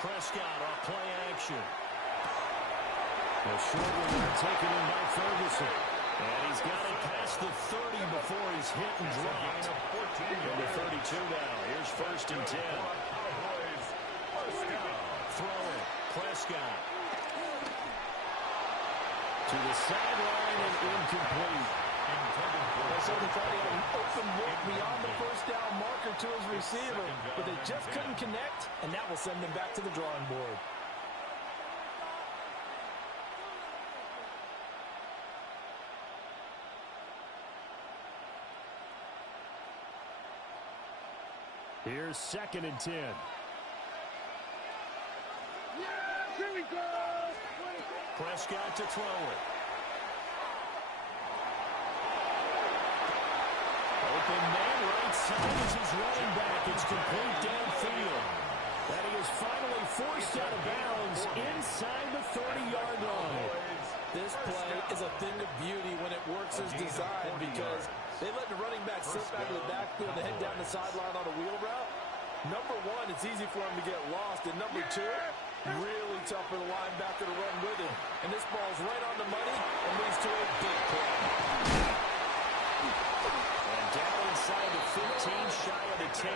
Prescott off play action. A short one taken in by Ferguson. And he's got it past the 30 before he's hit and dropped. Number 32 now. Here's first and 10. Throwing. Prescott. To the sideline and incomplete. So they thought he had an open look beyond the first down marker to his receiver, but they just couldn't connect, and that will send them back to the drawing board. Here's second and 10. Here we go. Prescott to throw it. Open man right side as he's running back. It's complete downfield. And he is finally forced out of bounds inside the 30-yard line. This play is a thing of beauty when it works as designed because they let the running back slip back to the backfield and head down the sideline on a wheel route. Number one, it's easy for him to get lost. And number two, really tough for the linebacker to run with him. And this ball's right on the money and leads to a big play. And down inside the 15, shy of the 10.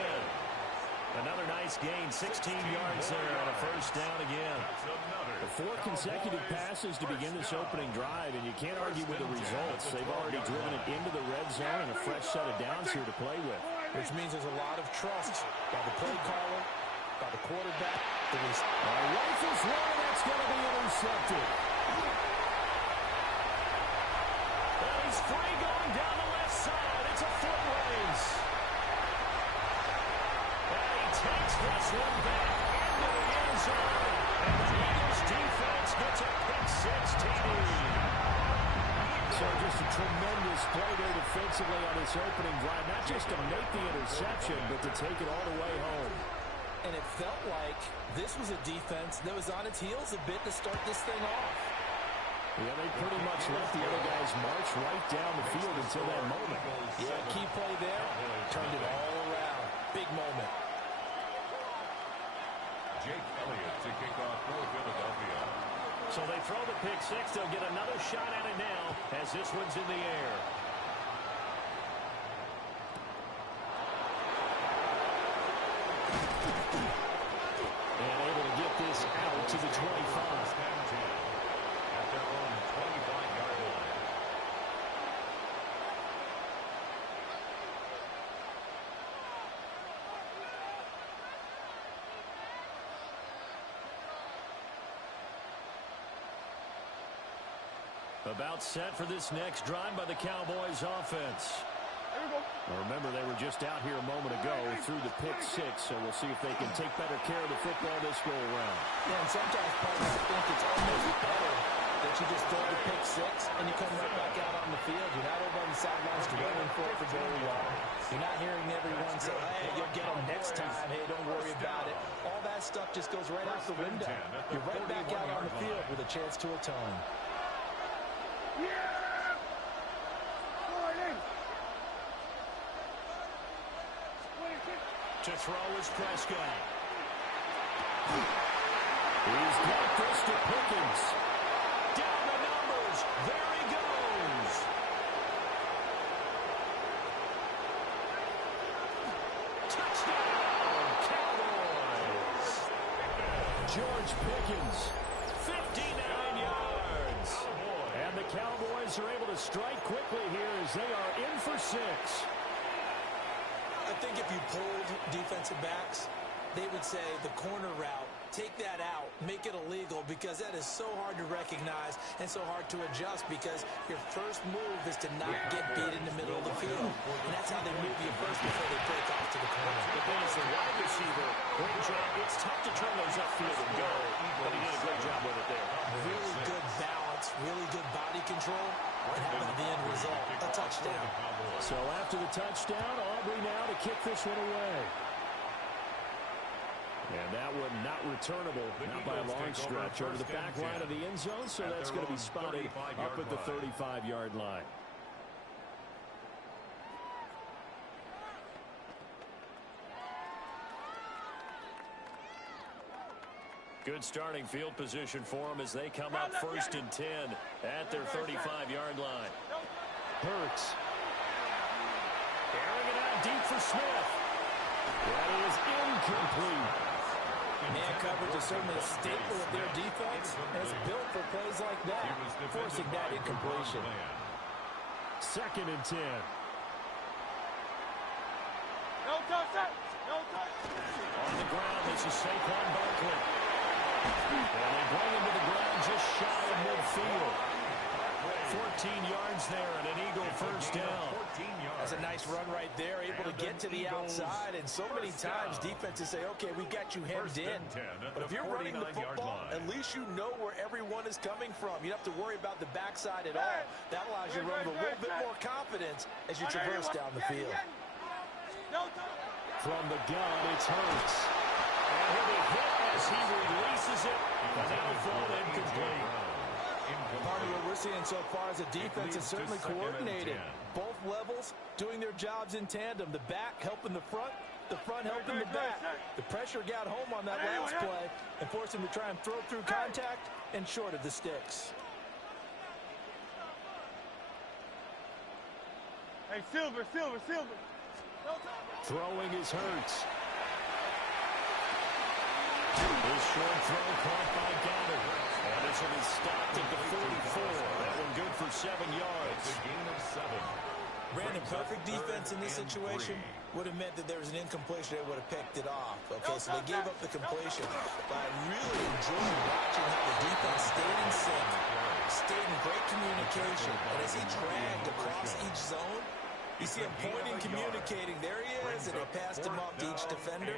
Another nice gain, 16 yards there, and a first down again. 4 consecutive passes to begin this opening drive, and you can't argue with the results. They've already driven it into the red zone and a fresh set of downs here to play with. Which means there's a lot of trust by the play caller, by the quarterback. Rifles one, that's going to be intercepted. And he's free going down the left side. It's a foot race. And he takes this one back into the end zone. And the Eagles defense gets a pick-six TD. So just a tremendous play there defensively on this opening drive. Not just to make the interception, but to take it all the way home. And it felt like this was a defense that was on its heels a bit to start this thing off. Yeah, they pretty much let the other guys march right down the field until that moment. Yeah, key play there. Turned it all around. Big moment. Jake Elliott to kick off for Philadelphia. So they throw the pick six. They'll get another shot at it now as this one's in the air. And able to get this out to the 25. At their own 25-yard line. About set for this next drive by the Cowboys offense. Well, remember, they were just out here a moment ago through the pick six, so we'll see if they can take better care of the football this go around. Yeah, and sometimes partners think it's almost better that you just throw the pick six and you come right back out on the field. You're not over on the sidelines dwelling for it for very long. You're not hearing everyone say, hey, you'll get them next time. Hey, don't worry about it. All that stuff just goes right out the window. You're right back out on the field with a chance to atone. To throw is Prescott. He's got this to Pickens. Down George Pickens. 59 yards. And the Cowboys are able to strike quickly here as they are in for 6. I think if you polled defensive backs, they would say the corner route, take that out, make it illegal, because that is so hard to recognize and so hard to adjust, because your first move is to not get beat in the middle of the field. And that's how they move you first before they break off to the corner. The thing is, the wide receiver, great job. It's tough to turn those upfield and go, but he did a great job with it there. Really good balance, really good body control, and how about the end result? A touchdown. So after the touchdown, Aubrey now to kick this one away. And that one not returnable, not by a long stretch, over the back line of the end zone, so that's going to be spotted up at the 35-yard line. Good starting field position for them as they come up 1st and 10 at their 35-yard line. Hurts. Airing it out deep for Smith. That is incomplete. Man coverage is certainly a staple of their defense, and it's built for plays like that, forcing that incompletion. 2nd and 10. No touch, no touch. On the ground, this is Saquon Barkley. And they bring him to the ground just shy of midfield. 14 yards there and an Eagle first down. That's a nice run right there, able to get to the outside, and so many times defenses say, okay, we got you hemmed in. But if you're running the football, at least you know where everyone is coming from. You don't have to worry about the backside at all. That allows you to run with a little bit more confidence as you traverse down the field. From the gun, it's Hurts. And he'll be hit as he releases it, and that'll fall incomplete. Part of what we're seeing so far is the defense is certainly coordinated. Both levels doing their jobs in tandem. The back helping the front helping the back. The pressure got home on that last play and forced him to try and throw through contact and short of the sticks. Hey, Silver. Throwing is Hurts. His short throw caught by Goddard. Anderson is stopped at the 44. That one good for 7 yards. A gain of 7. Brandon, perfect defense in this situation would have meant that there was an incompletion. They would have picked it off. Okay, so they gave up the completion. But I really enjoyed watching how the defense stayed in sync, stayed in great communication. And as he dragged across each zone, you see him pointing, communicating. There he is, and they passed him off to each defender.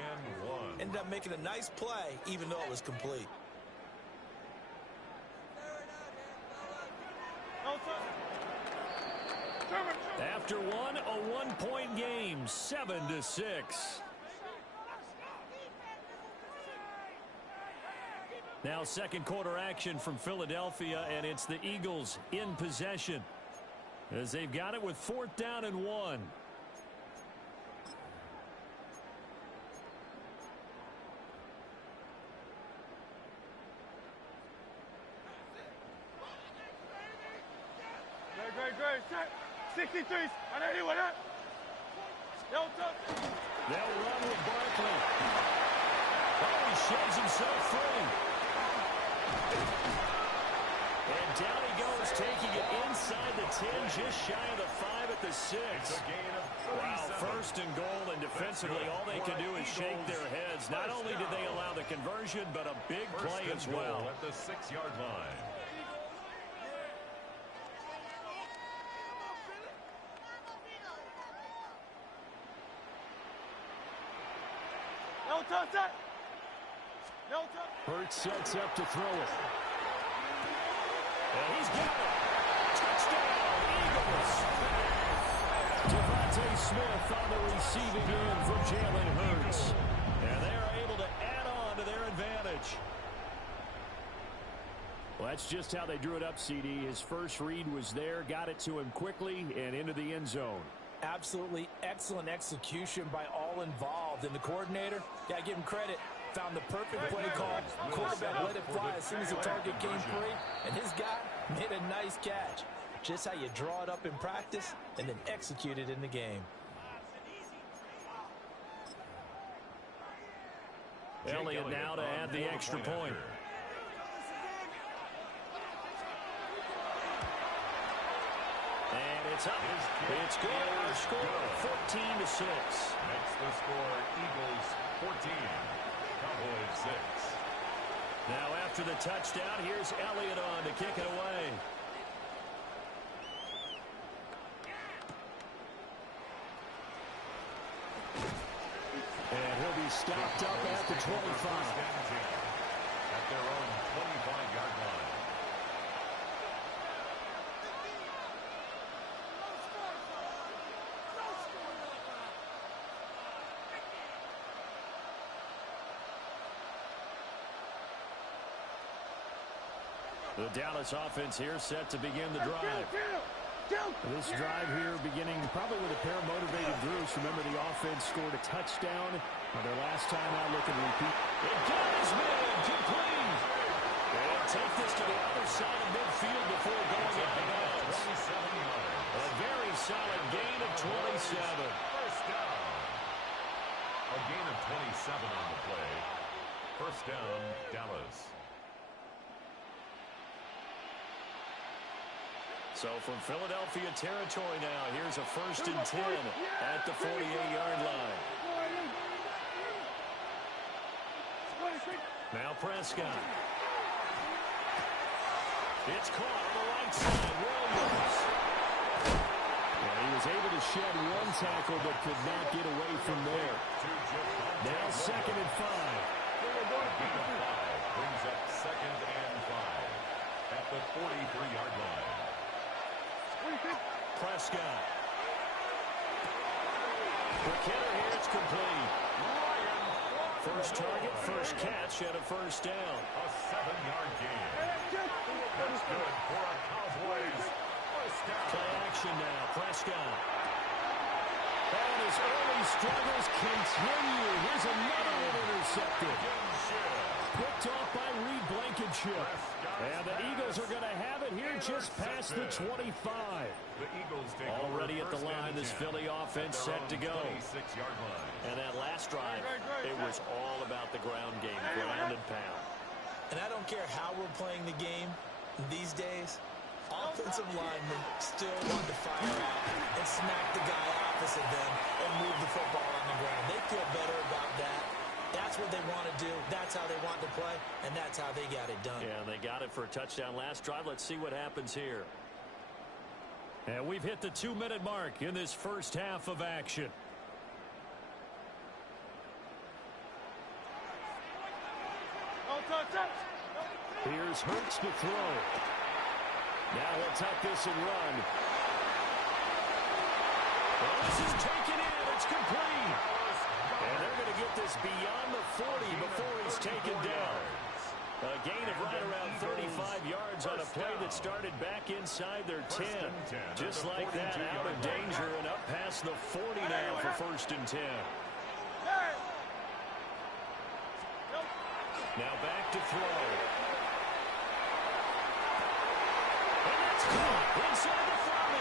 Ended up making a nice play, even though it was complete. After one, a one-point game, 7-6. Now second quarter action from Philadelphia, and it's the Eagles in possession as they've got it with 4th down and 1. Great. 63. On anyone up. No touch. They'll run with Barkley. Oh, he shoves himself free. And down he goes, taking it inside the 10, just shy of the 5 at the 6. Wow, 1st and goal, and defensively all they can do is shake their heads. Not only did they allow the conversion, but a big play as well. At the 6-yard line. No touch. Hurts sets up to throw it. And he's got it. Touchdown, Eagles. Devontae Smith on the receiving end from Jalen Hurts. And they are able to add on to their advantage. Well, that's just how they drew it up, CD. His first read was there, got it to him quickly and into the end zone. Absolutely excellent execution by all involved. And the coordinator, got to give him credit, found the perfect play call. Quarterback let it fly as soon as the target came free. And his guy made a nice catch. Just how you draw it up in practice and then execute it in the game. Elliott now to add the extra point. And it's up. It's good. Our score, 14-6. Makes the score Eagles 14, Cowboys 6. Now after the touchdown, here's Elliott on to kick it away. And he'll be stopped up at the 25. At their own 25-yard line. The Dallas offense here set to begin the drive. This drive here beginning probably with a pair of motivated Drews. Remember, the offense scored a touchdown their last time out. Look and repeat. It does, man. Complete. And take this to the other side of midfield before going out of bounds. A very solid gain of 27. First down. A gain of 27 on the play. First down, Dallas. So from Philadelphia territory now, here's a 1st and 10 at the 48-yard line. Now Prescott. It's caught on the right side. Williams. And he was able to shed one tackle but could not get away from there. Now 2nd and 5. Brings up 2nd and 5 at the 43-yard line. Prescott. For Kenner here, it's complete. First target, first catch, and a first down. A 7-yard gain. That's good for a Cowboys first down. Play action now, Prescott. And his early struggles continue. Here's another one intercepted. Picked off by Reed Blankenship. And the Eagles are going to have it here just past the 25. The Eagles take already at the line, this Philly offense set to go. 26-yard line. And that last drive, it was all about the ground game, ground and pound. And I don't care how we're playing the game these days, offensive linemen still want to fire out and smack the guy opposite them and move the football on the ground. They feel better about that. That's what they want to do. That's how they want to play, and that's how they got it done. Yeah, they got it for a touchdown last drive. Let's see what happens here. And we've hit the 2-minute mark in this first half of action. Here's Hurts to throw. Now he'll tuck this and run. Well, this is taken in. It's complete. And they're going to get this beyond the 40 before he's taken down. A gain of right around 35 yards on a play that started back inside their 10. Just like that, out of danger and up past the 40 now for 1st and 10. Now back to throw. And that's caught inside the 40.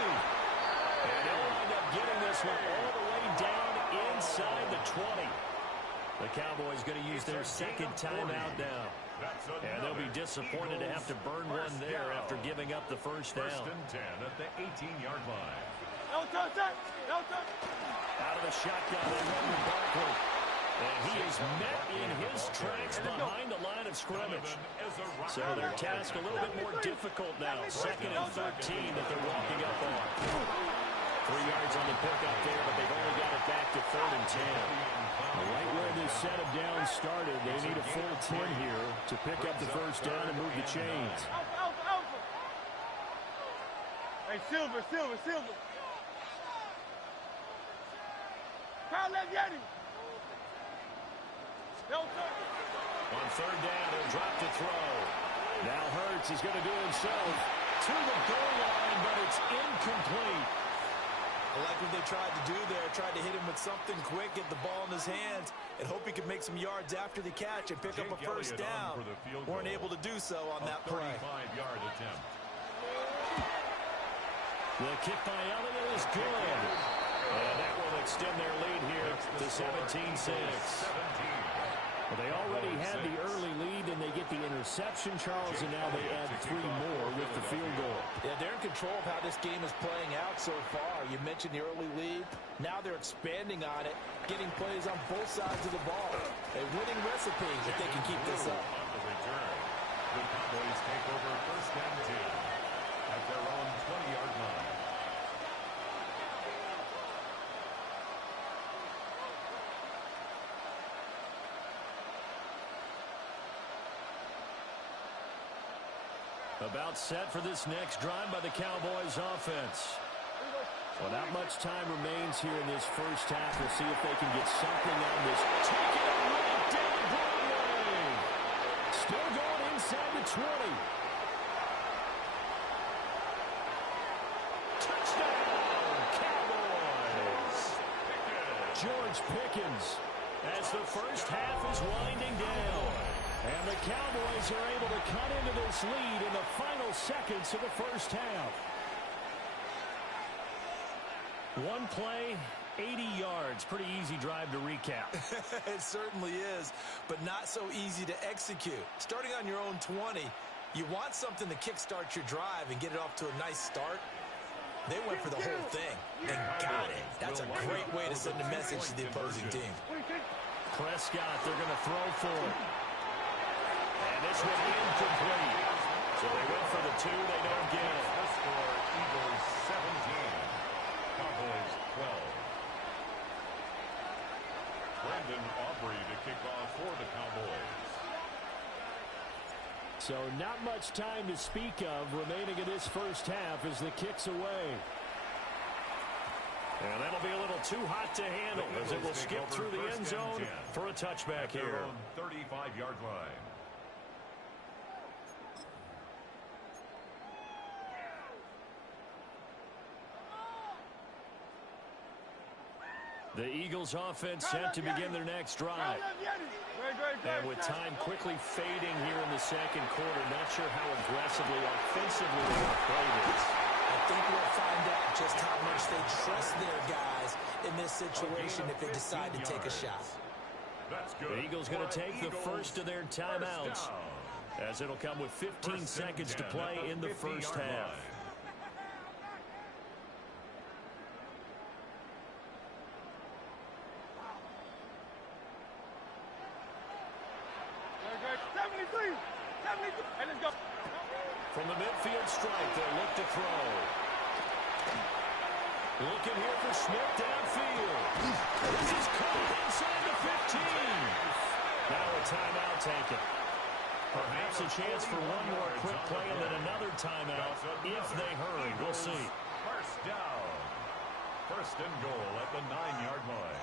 And they'll wind up getting this one all the way down inside the 20. The Cowboys going to use their 2nd timeout now. And they'll be disappointed to have to burn one there after giving up the first down. 1st and 10 at the 18-yard line. Out of the shotgun, they run with Barkley. And he is met in his tracks behind the line of scrimmage. So their task a little bit more difficult now. 2nd and 13 that they're walking up on. 3 yards on the pickup there, but they've only got it back to 3rd and 10. Right where this set of downs started, they need a full 10 here to pick up the first down and move the chains. Hey, Silver. Kyle Yeti. On 3rd down, he'll drop to throw. Now Hurts is going to do himself to the goal line, but it's incomplete. I like what they tried to do there. Tried to hit him with something quick, get the ball in his hands, and hope he could make some yards after the catch and pick up a first down. Weren't able to do so on that play. 35-yard attempt. The kick by Elliott is good. And that will extend their lead here to 17-6. Well, they already had the early lead, and they get the interception, Charles, and now they add 3 more with the field goal. Yeah, they're in control of how this game is playing out so far. You mentioned the early lead. Now they're expanding on it, getting plays on both sides of the ball. A winning recipe if they can keep this up. On the return, the Cowboys take over first and 10 at their own 20-yard line. About set for this next drive by the Cowboys offense. Well, not much time remains here in this first half. We'll see if they can get something on this. Take it right down Broadway. Still going inside the 20. Touchdown, Cowboys. George Pickens as the first half is winding down. And the Cowboys are able to cut into this lead in the final seconds of the first half. One play, 80 yards. Pretty easy drive to recap. It certainly is, but not so easy to execute. Starting on your own 20, you want something to kickstart your drive and get it off to a nice start. They went for the whole thing and got it. That's a great way to send a message to the opposing team. Prescott, they're going to throw for it. And this one incomplete. So they went for the 2. They don't get it. The score, Eagles 17, Cowboys 12. Brandon Aubrey to kick off for the Cowboys. So not much time to speak of remaining in this first half as the kick's away. And that'll be a little too hot to handle as it will skip through the end zone for a touchback here. 35-yard line. The Eagles offense set to begin their next drive. And with time quickly fading here in the second quarter, not sure how aggressively, offensively they will play this. I think we'll find out just how much they trust their guys in this situation if they decide to take a shot. That's good. The Eagles going to take the first of their timeouts as it'll come with 15 seconds to play in the first half. From the midfield stripe, they'll look to throw. Looking here for Smith downfield. This is caught inside the 15. Now a timeout taken. Perhaps a chance for one more quick play and then another timeout if they hurry. We'll see. First down. First and goal at the 9-yard line.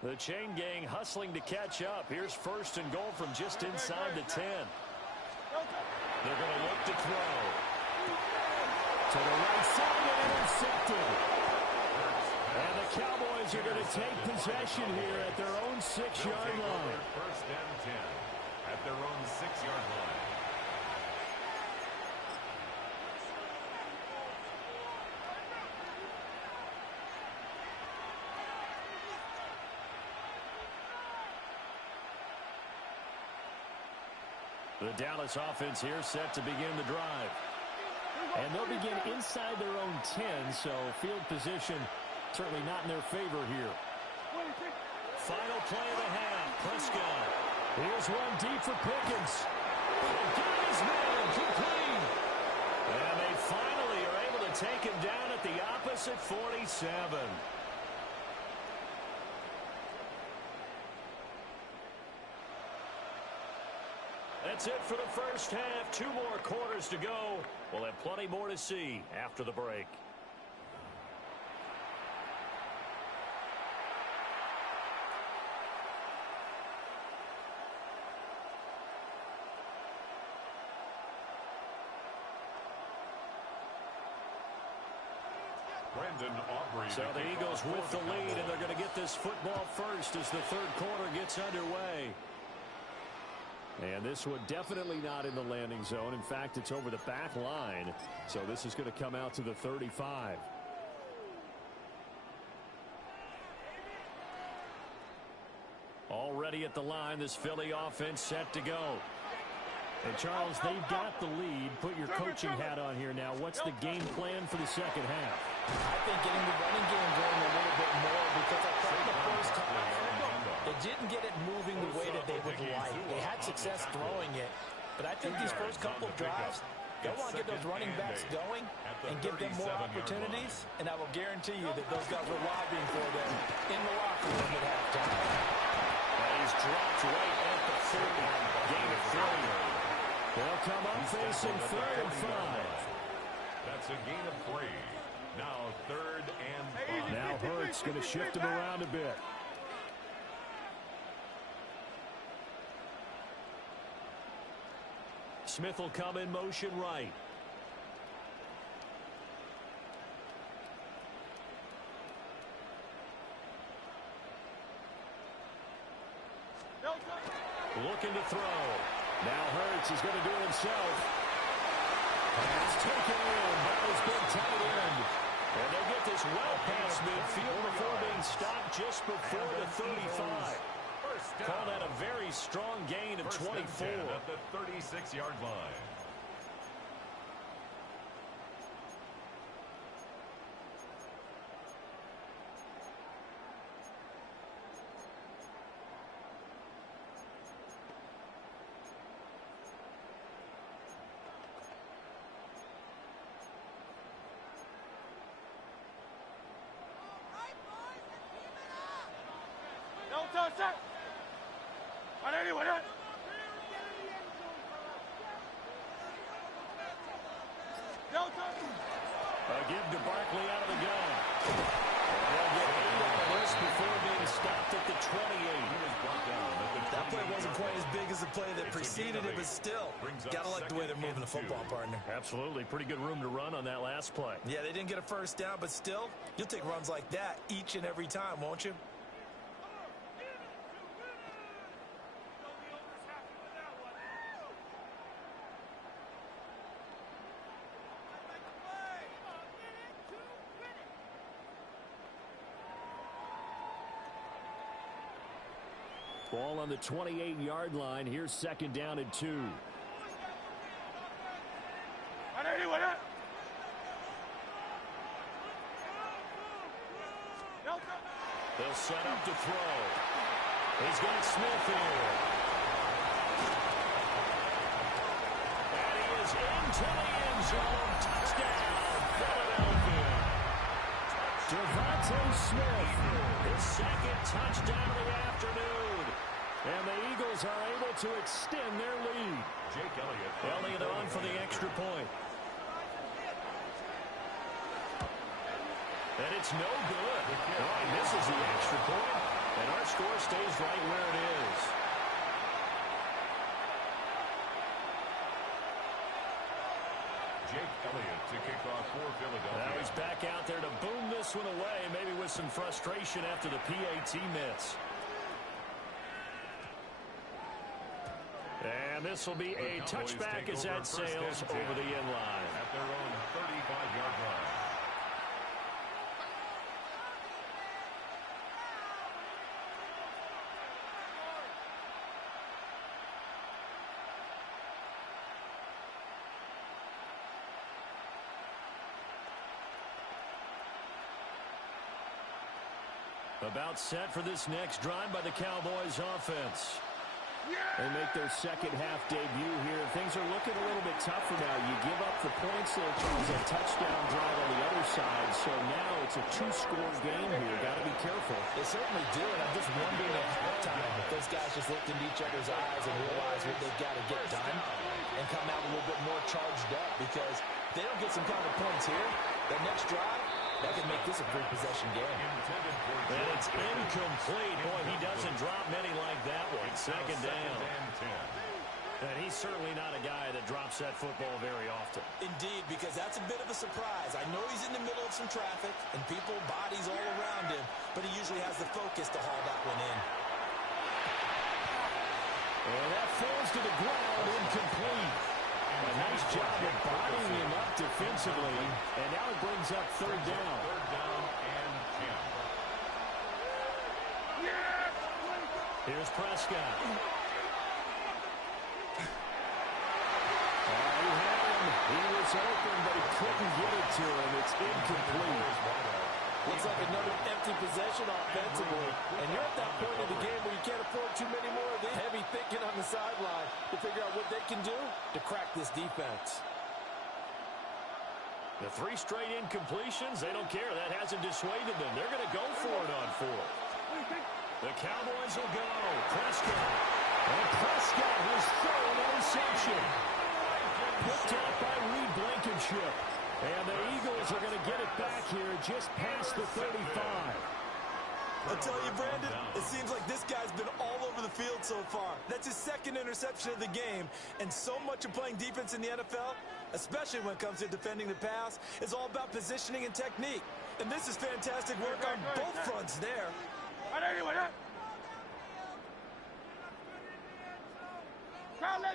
The chain gang hustling to catch up. Here's first and goal from just inside the 10. They're going to look to throw. To the right side and intercepted. And the Cowboys are going to take possession here at their own 6-yard line. First and 10 at their own 6-yard line. The Dallas offense here set to begin the drive. And they'll begin inside their own 10, so field position certainly not in their favor here. Final play of the half. Prescott. Here's one deep for Pickens. Got his man complete. And they finally are able to take him down at the opposite 47. That's it for the first half. 2 more quarters to go. We'll have plenty more to see after the break. So the Eagles with the lead, and they're going to get this football first as the third quarter gets underway. And this one definitely not in the landing zone. In fact, it's over the back line. So this is going to come out to the 35. ready at the line. This Philly offense set to go. And, Charles, they've got the lead. Put your coaching hat on here now. What's the game plan for the second half? I think getting the running game going a little bit more because I thought the first time they didn't get it moving the way that they would like. They had success throwing it. But I think these first couple of drives, they want to get those running backs going and give them more opportunities. And I will guarantee you that those guys were lobbying for them in the locker room at halftime. And he's dropped right at the 30. Gain of 3. They'll come up facing 3rd and 5. That's a gain of 3. Now 3rd and 5. Now Hurts going to shift him around a bit. Smith will come in motion right. Looking to throw. Now Hurts is going to do it himself. Pass taken in by his big tight end. And they'll get this well past midfield before being stopped just before the 35. Call that a very strong gain of 24. At the 36-yard line. A give to Barkley out of the gun. And they'll get 8 out of this before being stopped at the 28. That play wasn't quite as big as the play that preceded it, but still, gotta like the way they're moving the football, partner. Absolutely. Pretty good room to run on that last play. Yeah, they didn't get a first down, but still, you'll take runs like that each and every time, won't you? Ball on the 28-yard line. Here's 2nd down and 2. They'll set up to throw. He's got Smith here. And he is into the end zone. Touchdown, Philadelphia. Devontae Smith, his 2nd touchdown of the afternoon. And the Eagles are able to extend their lead. Jake Elliott on for the extra point. And it's no good. Oh, he misses the extra point. And our score stays right where it is. Jake Elliott to kick off for Philadelphia. Now he's back out there to boom this one away, maybe with some frustration after the PAT miss. And this will be a touchback as that sails over the end line. At their own 35-yard line. About set for this next drive by the Cowboys offense. They make their second half debut here. Things are looking a little bit tougher now. You give up the points there, Charles, a touchdown drive on the other side. So now it's a 2-score game here. Got to be careful. They certainly do, and I'm just wondering at halftime if those guys just looked into each other's eyes and realized what they've got to get done and come out a little bit more charged up, because if they don't get some kind of points here, that next drive, that could make this a three-possession game. And it's incomplete. Boy, he doesn't drop many like that one. 2nd down. And he's certainly not a guy that drops that football very often. Indeed, because that's a bit of a surprise. I know he's in the middle of some traffic and people, bodies all around him, but he usually has the focus to haul that one in. And that falls to the ground, incomplete. A nice job of bodying him up defensively. And now it brings up 3rd down. 3rd down and 10. Here's Prescott. He was open, but he couldn't get it to him. It's incomplete. Looks like another empty possession offensively. And you're at that point of the game where you can't afford too many more of these. Heavy thinking on the sideline to figure out what they can do to crack this defense. The 3 straight incompletions, they don't care. That hasn't dissuaded them. They're going to go for it on 4th. The Cowboys will go. Prescott. And Prescott has thrown an interception. Picked up by Reed Blankenship. And the Eagles are going to get it back here just past the 35. I'll tell you, Brandon, it seems like this guy's been all over the field so far. That's his 2nd interception of the game. And so much of playing defense in the NFL, especially when it comes to defending the pass, is all about positioning and technique. And this is fantastic work on both fronts there.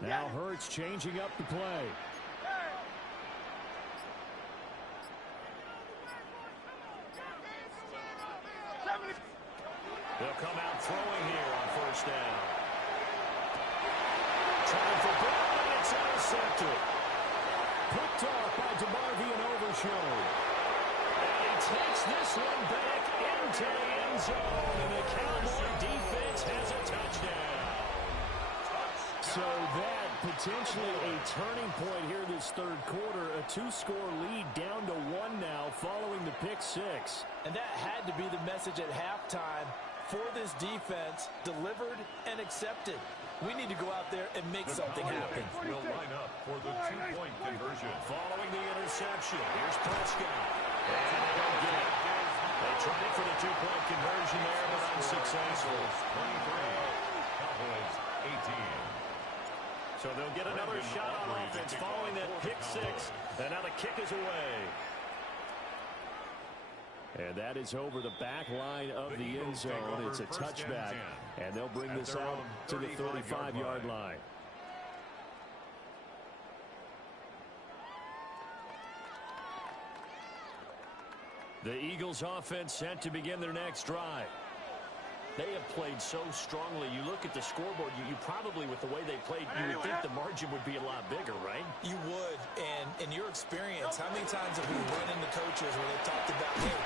Now Hurts changing up the play. They'll come out throwing here on 1st down. Trying for Brown, and it's intercepted. Picked off by DeMarvion Overshown. And he takes this one back into the end zone, and the Cowboy defense has a touchdown. So that potentially a turning point here this 3rd quarter. A 2-score lead down to 1 now following the pick 6. And that had to be the message at halftime for this defense, delivered and accepted. We need to go out there and make something happen. Will line up for the 2-point conversion. Following the interception, here's Prescott. And they don't get it. They tried for the 2-point conversion there, but unsuccessful. 23. Cowboys 18. So they'll get another shot on offense following that pick 6. And now the kick is away. And that is over the back line of the end zone. It's a touchback. And they'll bring this out to the 35-yard line. The Eagles offense set to begin their next drive. They have played so strongly. You look at the scoreboard, you probably, with the way they played, you would think the margin would be a lot bigger, right? You would. And in your experience, how many times have we run into coaches where they've talked about, hey,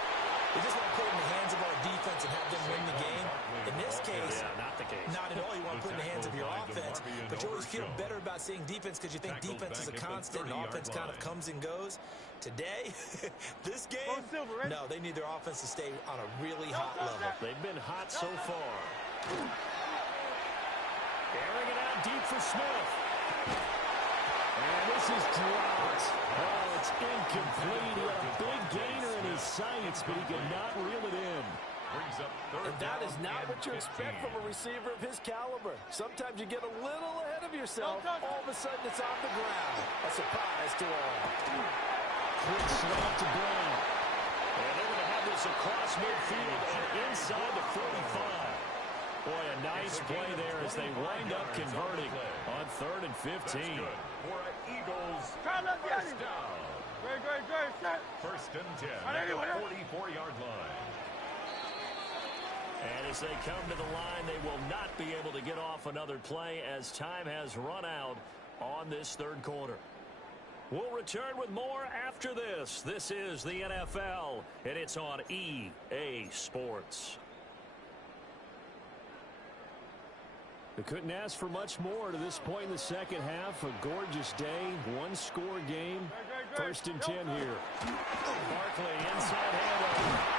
we just want to put it in the hands of our defense and have them win the game? In this case, not the case. Not at all. You want to put it in the hands of your offense, but you always feel better about seeing defense because you think defense is a constant and offense kind of comes and goes. Today, this game, no, they need their offense to stay on a really hot level. They've been hot so far. Airing it out deep for Smith. And this is dropped. Oh, it's incomplete. He had a big gainer in his sights, but he could not reel it in. And that is not what you expect from a receiver of his caliber. Sometimes you get a little ahead of yourself. All of a sudden, it's on the ground. A surprise to all. Quick snap to Brown. And they're going to have this across midfield and inside the 45. Boy, a nice play there as they wind up converting on 3rd and 15. For Eagles, first down. First and 10 at the 44-yard line. And as they come to the line, they will not be able to get off another play as time has run out on this 3rd quarter. We'll return with more after this. This is the NFL, and it's on EA Sports. They couldn't ask for much more to this point in the second half. A gorgeous day, 1-score game. 1st and 10 here. Barkley inside handoff.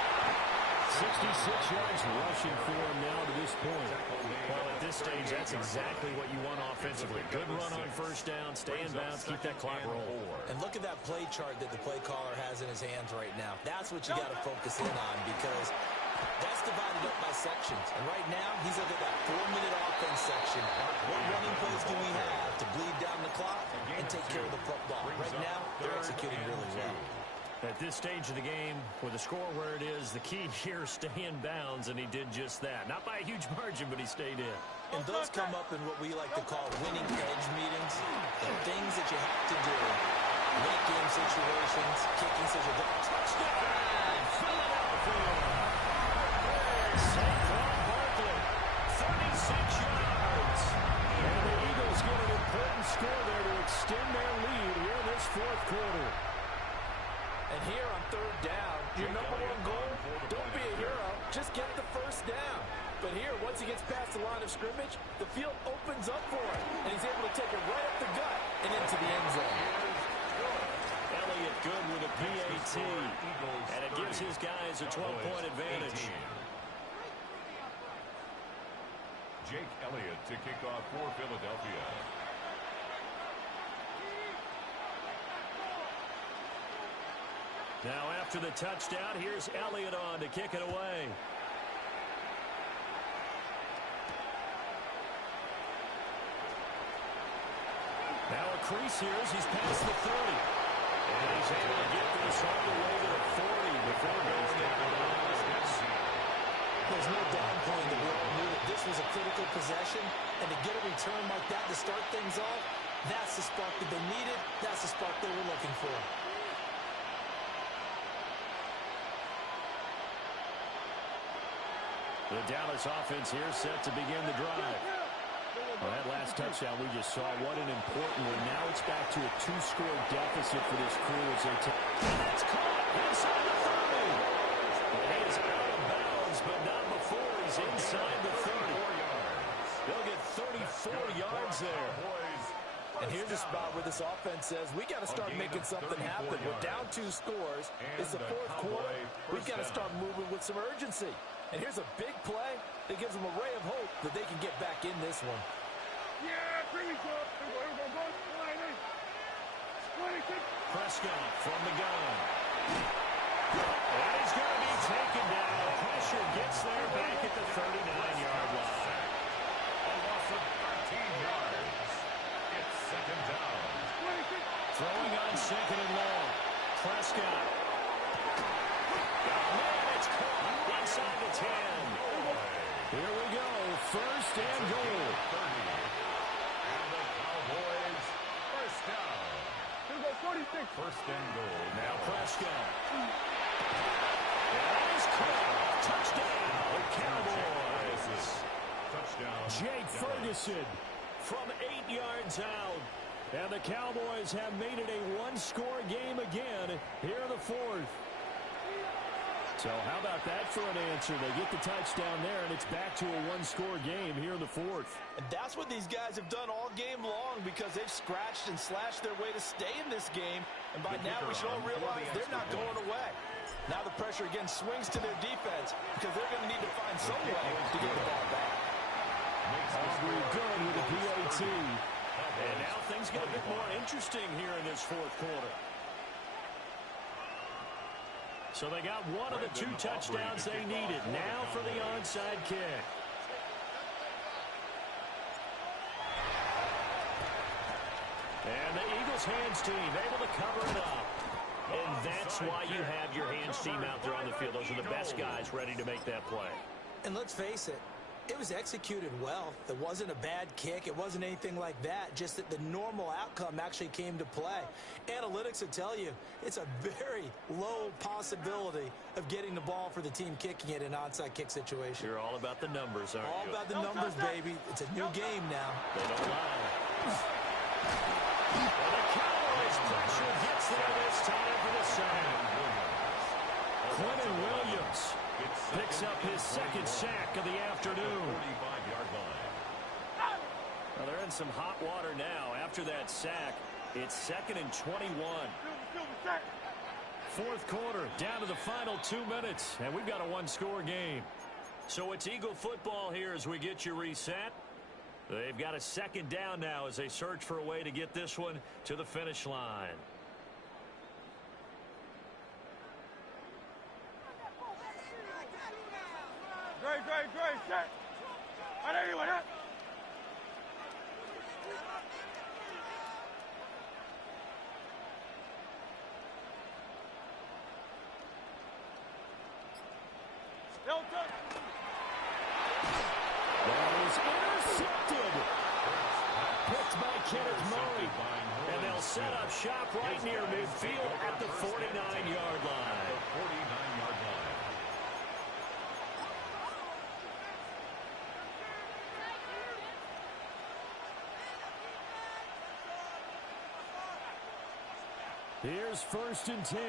66 yards rushing for him now to this point. Well, at this stage, that's exactly what you want offensively. Good run on 1st down, stay in bounds, keep that clock rolling. And look at that play chart that the play caller has in his hands right now. That's what you got to focus in on because that's divided up by sections. And right now, he's looking at that 4-minute offense section. What running plays do we have to bleed down the clock and take care of the football? Right now, they're executing really well. At this stage of the game, with the score where it is, the key here, stay in bounds, and he did just that. Not by a huge margin, but he stayed in. And those come up in what we like to call winning edge meetings. The things that you have to do. Late game situations, kicking situations. Touchdown! Philadelphia! Saquon Barkley, 36 line of scrimmage, the field opens up for him, and he's able to take it right up the gut and into the end zone. Elliott good with a PAT, and it gives his guys a 12-point advantage. Jake Elliott to kick off for Philadelphia. Now after the touchdown, here's Elliott on to kick it away. Now a crease here as he's past the 30. And he's able to get this all the way to the 40 before going down. There's no downplaying that we all knew that this was a critical possession, and to get a return like that to start things off, that's the spark that they needed. That's the spark they were looking for. The Dallas offense here set to begin the drive. Well, that last touchdown we just saw, what an important one. Now it's back to a 2-score deficit for this crew as they take. That's caught inside the 30. He is out of bounds, but not before he's inside the 30. They'll get 34 yards there. And here's a spot where this offense says, we got to start making something happen. We're down 2 scores. It's the fourth quarter. We've got to start moving with some urgency. And here's a big play that gives them a ray of hope that they can get back in this one. Yeah, pretty good. Prescott from the gun. And he's going to be taken down. Pressure gets there back at the 39-yard line. A loss of 13 yards. It's second down. Throwing on second and long. Prescott. Oh, man, it's caught inside the 10. Here we go. First and goal. 30. And the Cowboys first down. Here we go, 46. First and goal. Now Prescott. That is caught. Touchdown, Cowboys. Touchdown. Jake Ferguson from 8 yards out. And the Cowboys have made it a 1-score game again here in the fourth. So how about that for an answer? They get the touchdown there, and it's back to a 1-score game here in the fourth. And that's what these guys have done all game long because they've scratched and slashed their way to stay in this game. And by now we should all realize they're not going away. Now the pressure again swings to their defense because they're going to need to find some way to get the ball back. Aubrey good with a PAT. And now things get a bit more interesting here in this fourth quarter. So they got one of the 2 touchdowns they needed. Now for the onside kick. And the Eagles hands team able to cover it up. And that's why you have your hands team out there on the field. Those are the best guys ready to make that play. And let's face it, it was executed well. It wasn't a bad kick. It wasn't anything like that. Just that the normal outcome actually came to play. Analytics will tell you it's a very low possibility of getting the ball for the team kicking it in an onside kick situation. You're all about the numbers, aren't all you? about the numbers, baby. It's a new game now. They don't lie. And the Cowboys pressure gets there this time for the sack. Quentin Williams picks up his second sack of the afternoon. 45-yard line. Well, they're in some hot water now. After that sack, it's 2nd and 21. Fourth quarter, down to the final 2 minutes, and we've got a 1-score game. So it's Eagle football here as we get you reset. They've got a second down now as they search for a way to get this one to the finish line. Great, set. Anyone, huh? That is intercepted. Picked by Kenneth Murray. And they'll set up shop right near midfield at the 49-yard line. 49-yard line. Here's 1st and 10.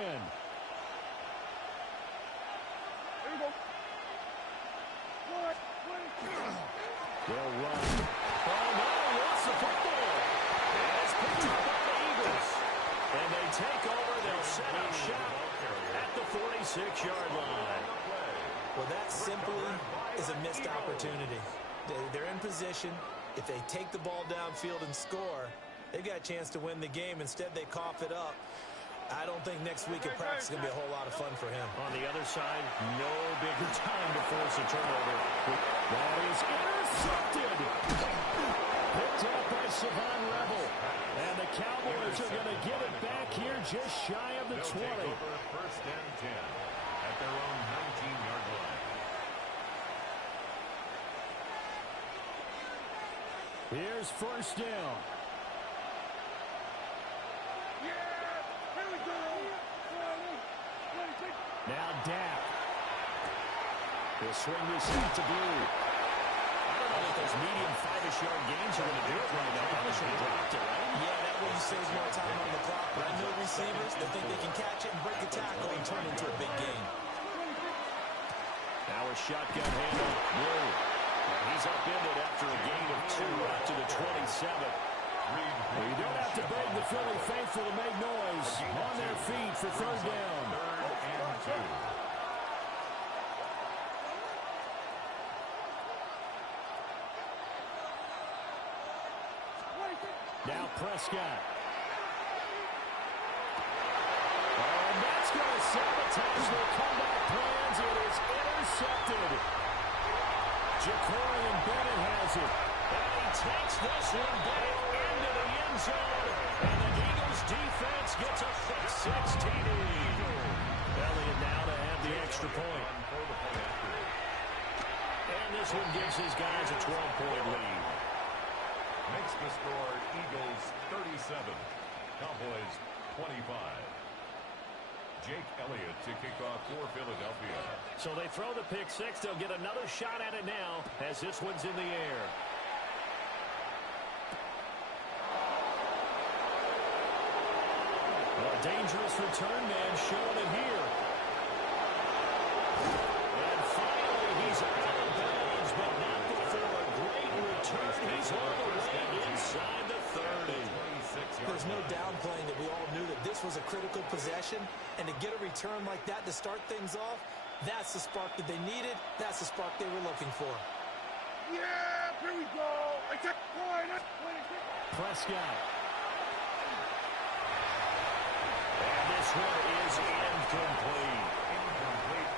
They'll take over. They'll set up shop at the 46-yard line. Well, that simply is a missed opportunity. They're in position. If they take the ball downfield and score, they've got a chance to win the game. Instead, they cough it up. I don't think next week in practice is going to be a whole lot of fun for him. On the other side, no bigger time to force a turnover. That is intercepted. Picked up by Savon Rebel. And the Cowboys are going to get it back here just shy of the 20. First and 10 at their own 19-yard line. Here's first down. Now Dak. He'll swing this out to Blue. I don't know if those medium 5-ish yard gains are going to do it right now. Probably should have dropped it, right? Yeah, that way you save more time on the clock. But I know receivers, they think they can catch it and break a tackle and turn into a big game. Now a shotgun handle. Blue. He's upended after a gain of 2 out to the 27. Well, you don't have to beg the Philly faithful to make noise. On their feet for third down. Third and 2. Now Prescott. And that's going to sabotage their comeback plans. It is intercepted. Ja'Cory Bennett has it. And he takes this one back into the end zone. And the Eagles defense gets a quick 6 TD. Elliott now to have the extra point. And this one gives his guys a 12-point lead. Makes the score Eagles 37, Cowboys 25. Jake Elliott to kick off for Philadelphia. So they throw the pick six. They'll get another shot at it now as this one's in the air. A dangerous return man showing it here. And finally he's out of bounds, but not before a great return. He's all the way inside the 30. There's no downplaying that we all knew that this was a critical possession, and to get a return like that to start things off, that's the spark that they needed. That's the spark they were looking for. Yeah, here we go. I took point. Prescott. And this one is incomplete.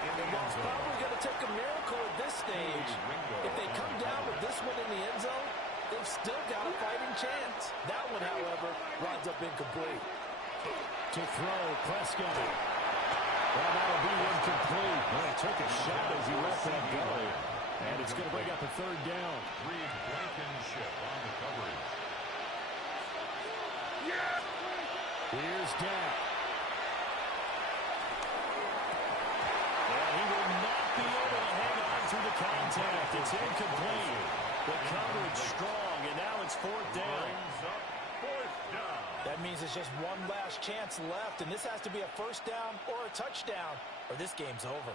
And while it's probably going to take a miracle at this stage, if they come down with this one in the end zone, they've still got a fighting chance. That one, however, winds up incomplete. To throw, Prescott. Well, that'll be incomplete. Well, he took a shot as he let that go. And it's going to bring up a third down. Reed Blankenship on the coverage. Here's Dak. And he will not be able to hang on through the contact. It's incomplete. The coverage strong, and now it's fourth down. That means it's just one last chance left, and this has to be a first down or a touchdown, or this game's over.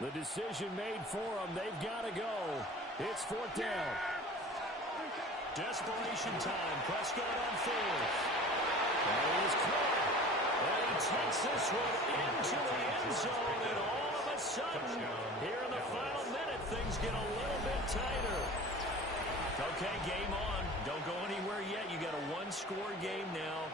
The decision made for them. They've got to go. It's fourth down. Desperation time. Prescott on fourth. And he is caught. And he takes this one into the end zone, and all of a sudden, here in the final minute, things get a little bit tighter. Okay, game on. Don't go anywhere yet. You got a one-score game now.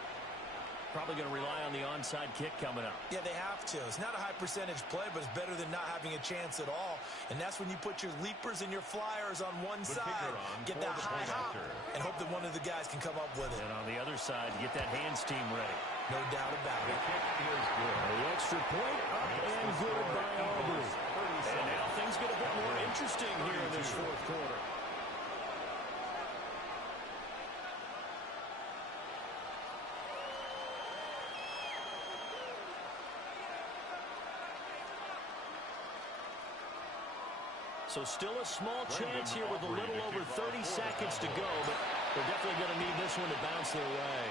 Probably going to rely on the onside kick coming up. Yeah, they have to. It's not a high-percentage play, but it's better than not having a chance at all. And that's when you put your leapers and your flyers on one side, get that high hop, and hope that one of the guys can come up with it. And on the other side, get that hands team ready. No doubt about it. The kick is good. The extra point up and good by Aubrey. And now things get a bit more interesting here in this fourth quarter. So still a small chance here with a little over 30 seconds to go, but they're definitely going to need this one to bounce their way.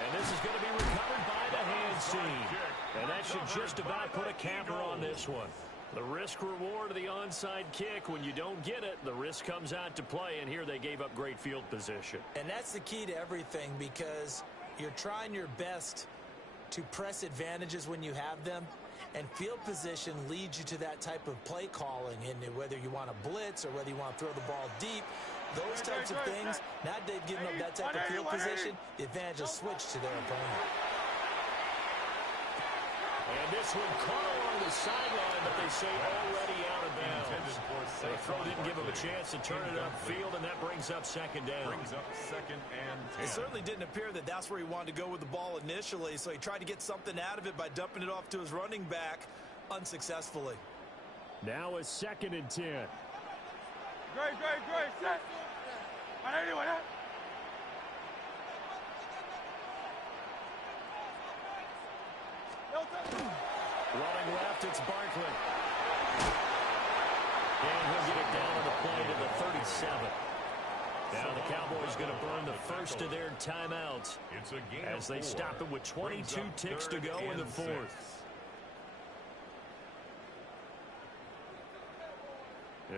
And this is going to be recovered by the hands team. And that should just about put a capper on this one. The risk-reward of the onside kick, when you don't get it, the risk comes out to play, and here they gave up great field position. And that's the key to everything, because You're trying your best to press advantages when you have them, and field position leads you to that type of play calling. And whether you want to blitz or whether you want to throw the ball deep, those types of things, now they've given up that type of field position, the advantage will switch to their opponent. And this one caught along the sideline, but they say already out of bounds. The throw didn't give him a chance to turn it upfield, and that brings up second down. It certainly didn't appear that that's where he wanted to go with the ball initially, so he tried to get something out of it by dumping it off to his running back unsuccessfully. Now a 2nd and 10. Great, set. Anyway, Running left, it's Barkley. And he'll get it down on the play to the 37. Now the Cowboys going to burn the first of their timeouts as they stop it with 22 ticks to go in the 4th.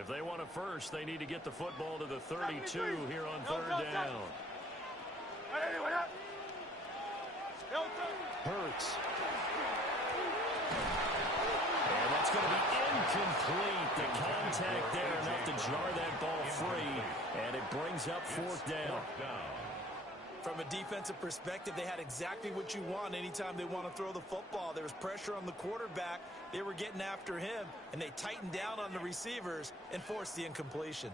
If they want a first, they need to get the football to the 32 here on 3rd down. Hurts. And that's going to be incomplete. The contact there enough to jar that ball free, and it brings up 4th down. From a defensive perspective, they had exactly what you want anytime they want to throw the football. There was pressure on the quarterback. They were getting after him, and they tightened down on the receivers and forced the incompletion.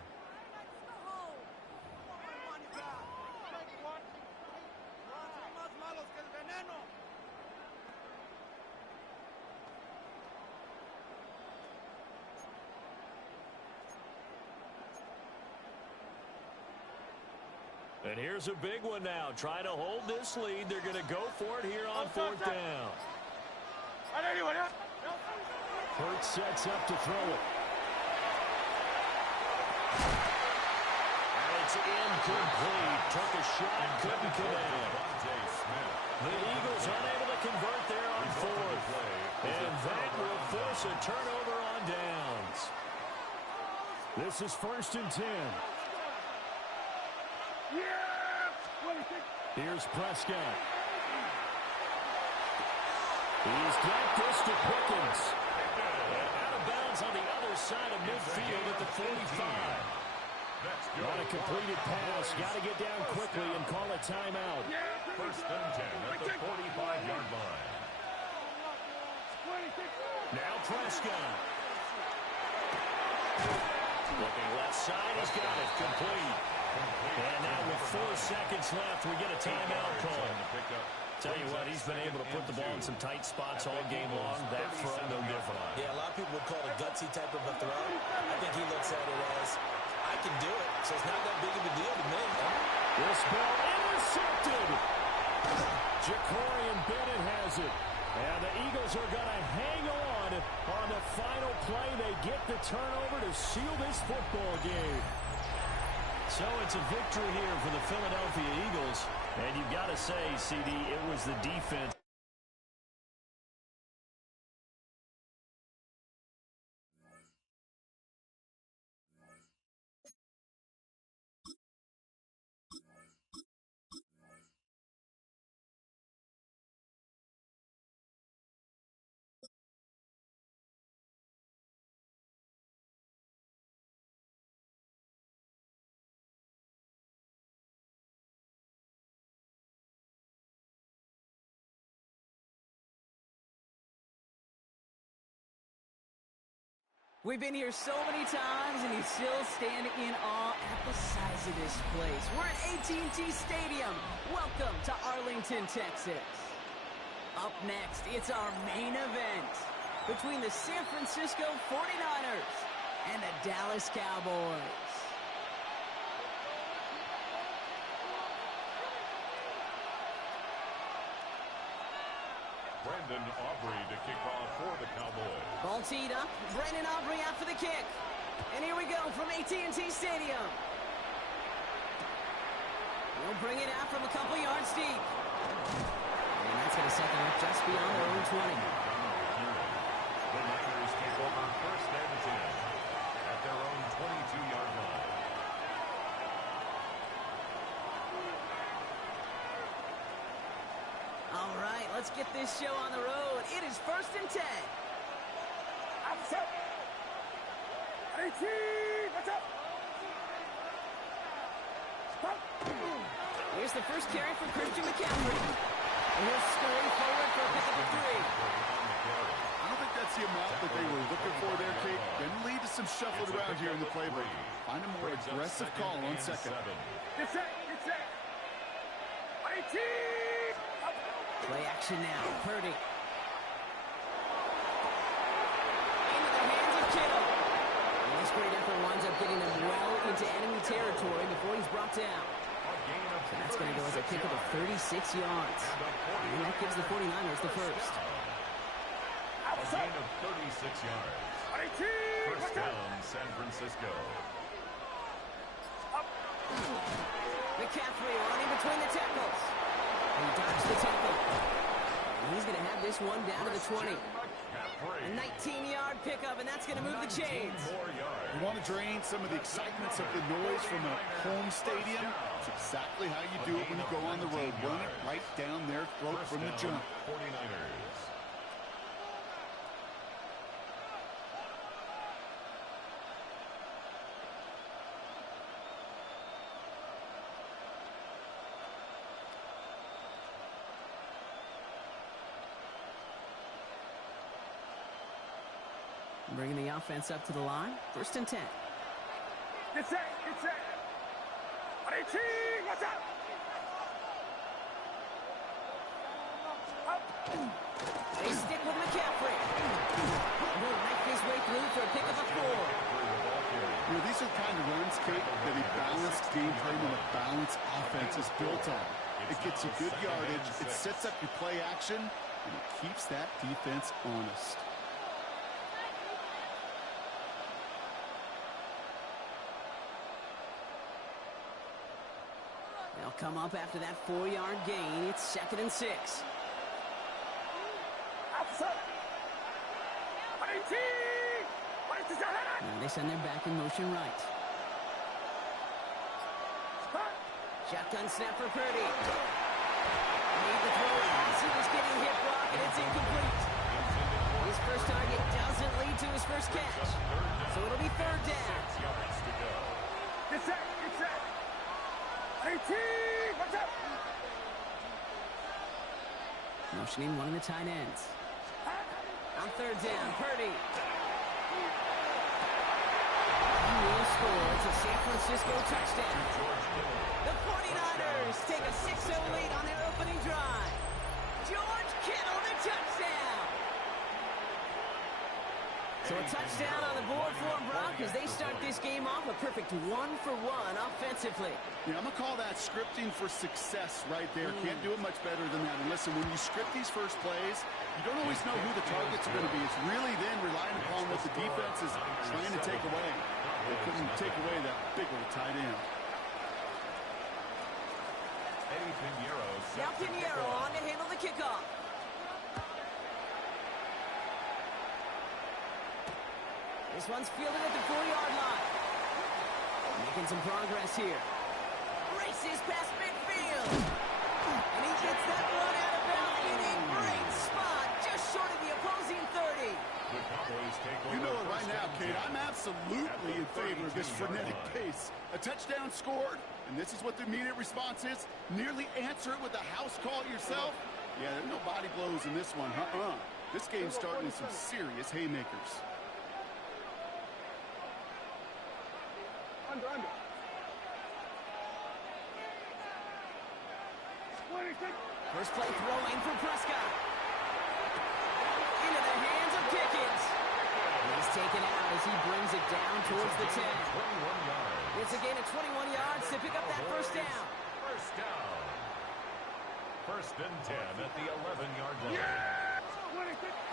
And here's a big one now. Trying to hold this lead. They're going to go for it here on 4th down. Hurts sets up to throw it. And it's incomplete. Took a shot, couldn't connect. The Eagles unable to convert there on 4th. And that will force a turnover on downs. This is 1st and 10. Here's Prescott. He's got this to Pickens. And out of bounds on the other side of midfield at the 45. Not a completed pass. Got to get down quickly and call a timeout. 1st and 10 at the 45-yard line. Now Prescott. Looking left side. He's got it. Complete. And now with 4 seconds left, we get a timeout call. Tell you what, he's been able to put the ball in some tight spots all game long. That throw, no different. Yeah, a lot of people would call it a gutsy type of a throw. I think he looks at it as, I can do it, so it's not that big of a deal to me. This ball intercepted. Jacorian Bennett has it. And the Eagles are going to hang on the final play. They get the turnover to seal this football game. So it's a victory here for the Philadelphia Eagles. And you've got to say, CD, it was the defense. We've been here so many times, and you still stand in awe at the size of this place. We're at AT&T Stadium. Welcome to Arlington, Texas. Up next, it's our main event between the San Francisco 49ers and the Dallas Cowboys. Brandon Aubrey to kick off for the Cowboys. Ball teed up. Brandon Aubrey out for the kick. And here we go from AT&T Stadium. We'll bring it out from a couple yards deep. And that's going to set them up just beyond their own 20. The Niners take over 1st and 10 at their own 22-yard line. let's get this show on the road. It is 1st and 10. Outside. 18. What's up? Stop. Here's the first carry from Christian McCaffrey. And he'll scurry forward for a pickup of 3. I don't think that's the amount that they were looking for there, Kate. Then lead to some shuffled around here in the playbook. Find a more aggressive call on second. Get set. Get set. 18. Up. Play action now. Purdy. Into the hands of Kittle. And this great effort winds up getting him well into enemy territory before he's brought down. So that's going to go as a kick of 36 yards. And that gives the 49ers the first. A gain of 36 yards. 18. First down, San Francisco. Up. McCaffrey running between the tackles. And he dodged the tackle. And he's going to have this one down to the 20. A 19-yard pickup, and that's going to move the chains. You want to drain some of the excitements of the noise from a home stadium? It's exactly how you do it when you go on the road. Run it right down their throat from the jump. 49ers. Bringing the offense up to the line. 1st and 10. Get set. Get set. 18. What's up? Up. They stick with McCaffrey. And he'll make his way through for a pickup of 4. You know, these are the kind of runs, Kate, that a balanced game plan and a balanced offense is built on. It gets you good yardage, it sets up your play action, and it keeps that defense honest. They'll come up after that 4-yard gain. It's 2nd and 6. Outside. 18. Now they send their back in motion right. Shotgun snap for Purdy. Made the throw as he was getting hit block, and it's incomplete. His first target doesn't lead to his first catch. So it'll be 3rd down. Get set. Get set. 18. What's up? Motioning one of the tight ends. On 3rd down, Purdy. He will score. It's a San Francisco touchdown. The 49ers take a 6-0 lead on their opening drive. George Kittle, the touchdown. So a touchdown on the board for Brock as they start this game off a perfect 1-for-1 offensively. Yeah, I'm going to call that scripting for success right there. Can't do it much better than that. And listen, when you script these first plays, you don't always know who the targets are going to be. It's really then relying upon what the defense is trying to take away. They couldn't take away that big old tight end. Now Pinheiro on to handle the kickoff. This one's fielded at the 4-yard line. Making some progress here. Races past midfield. And he gets that one out of bounds in a great spot, just short of the opposing 30. You know it right now, Kate. I'm absolutely in favor of this frenetic pace. A touchdown scored, and this is what the immediate response is. Nearly answer it with a house call yourself. Yeah, there's no body blows in this one. This game's starting with some serious haymakers. Under. 26. First play throwing for Prescott. Into the hands of Pickens. He's taken out as he brings it down towards the 10. It's a gain of 21 yards to pick up that first down. First down. 1st and 10 at the 11-yard line.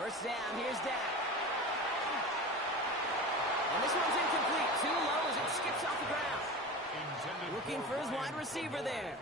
First down, here's Dak. And this one's incomplete. Too low as it skips off the ground. Looking for his wide receiver there.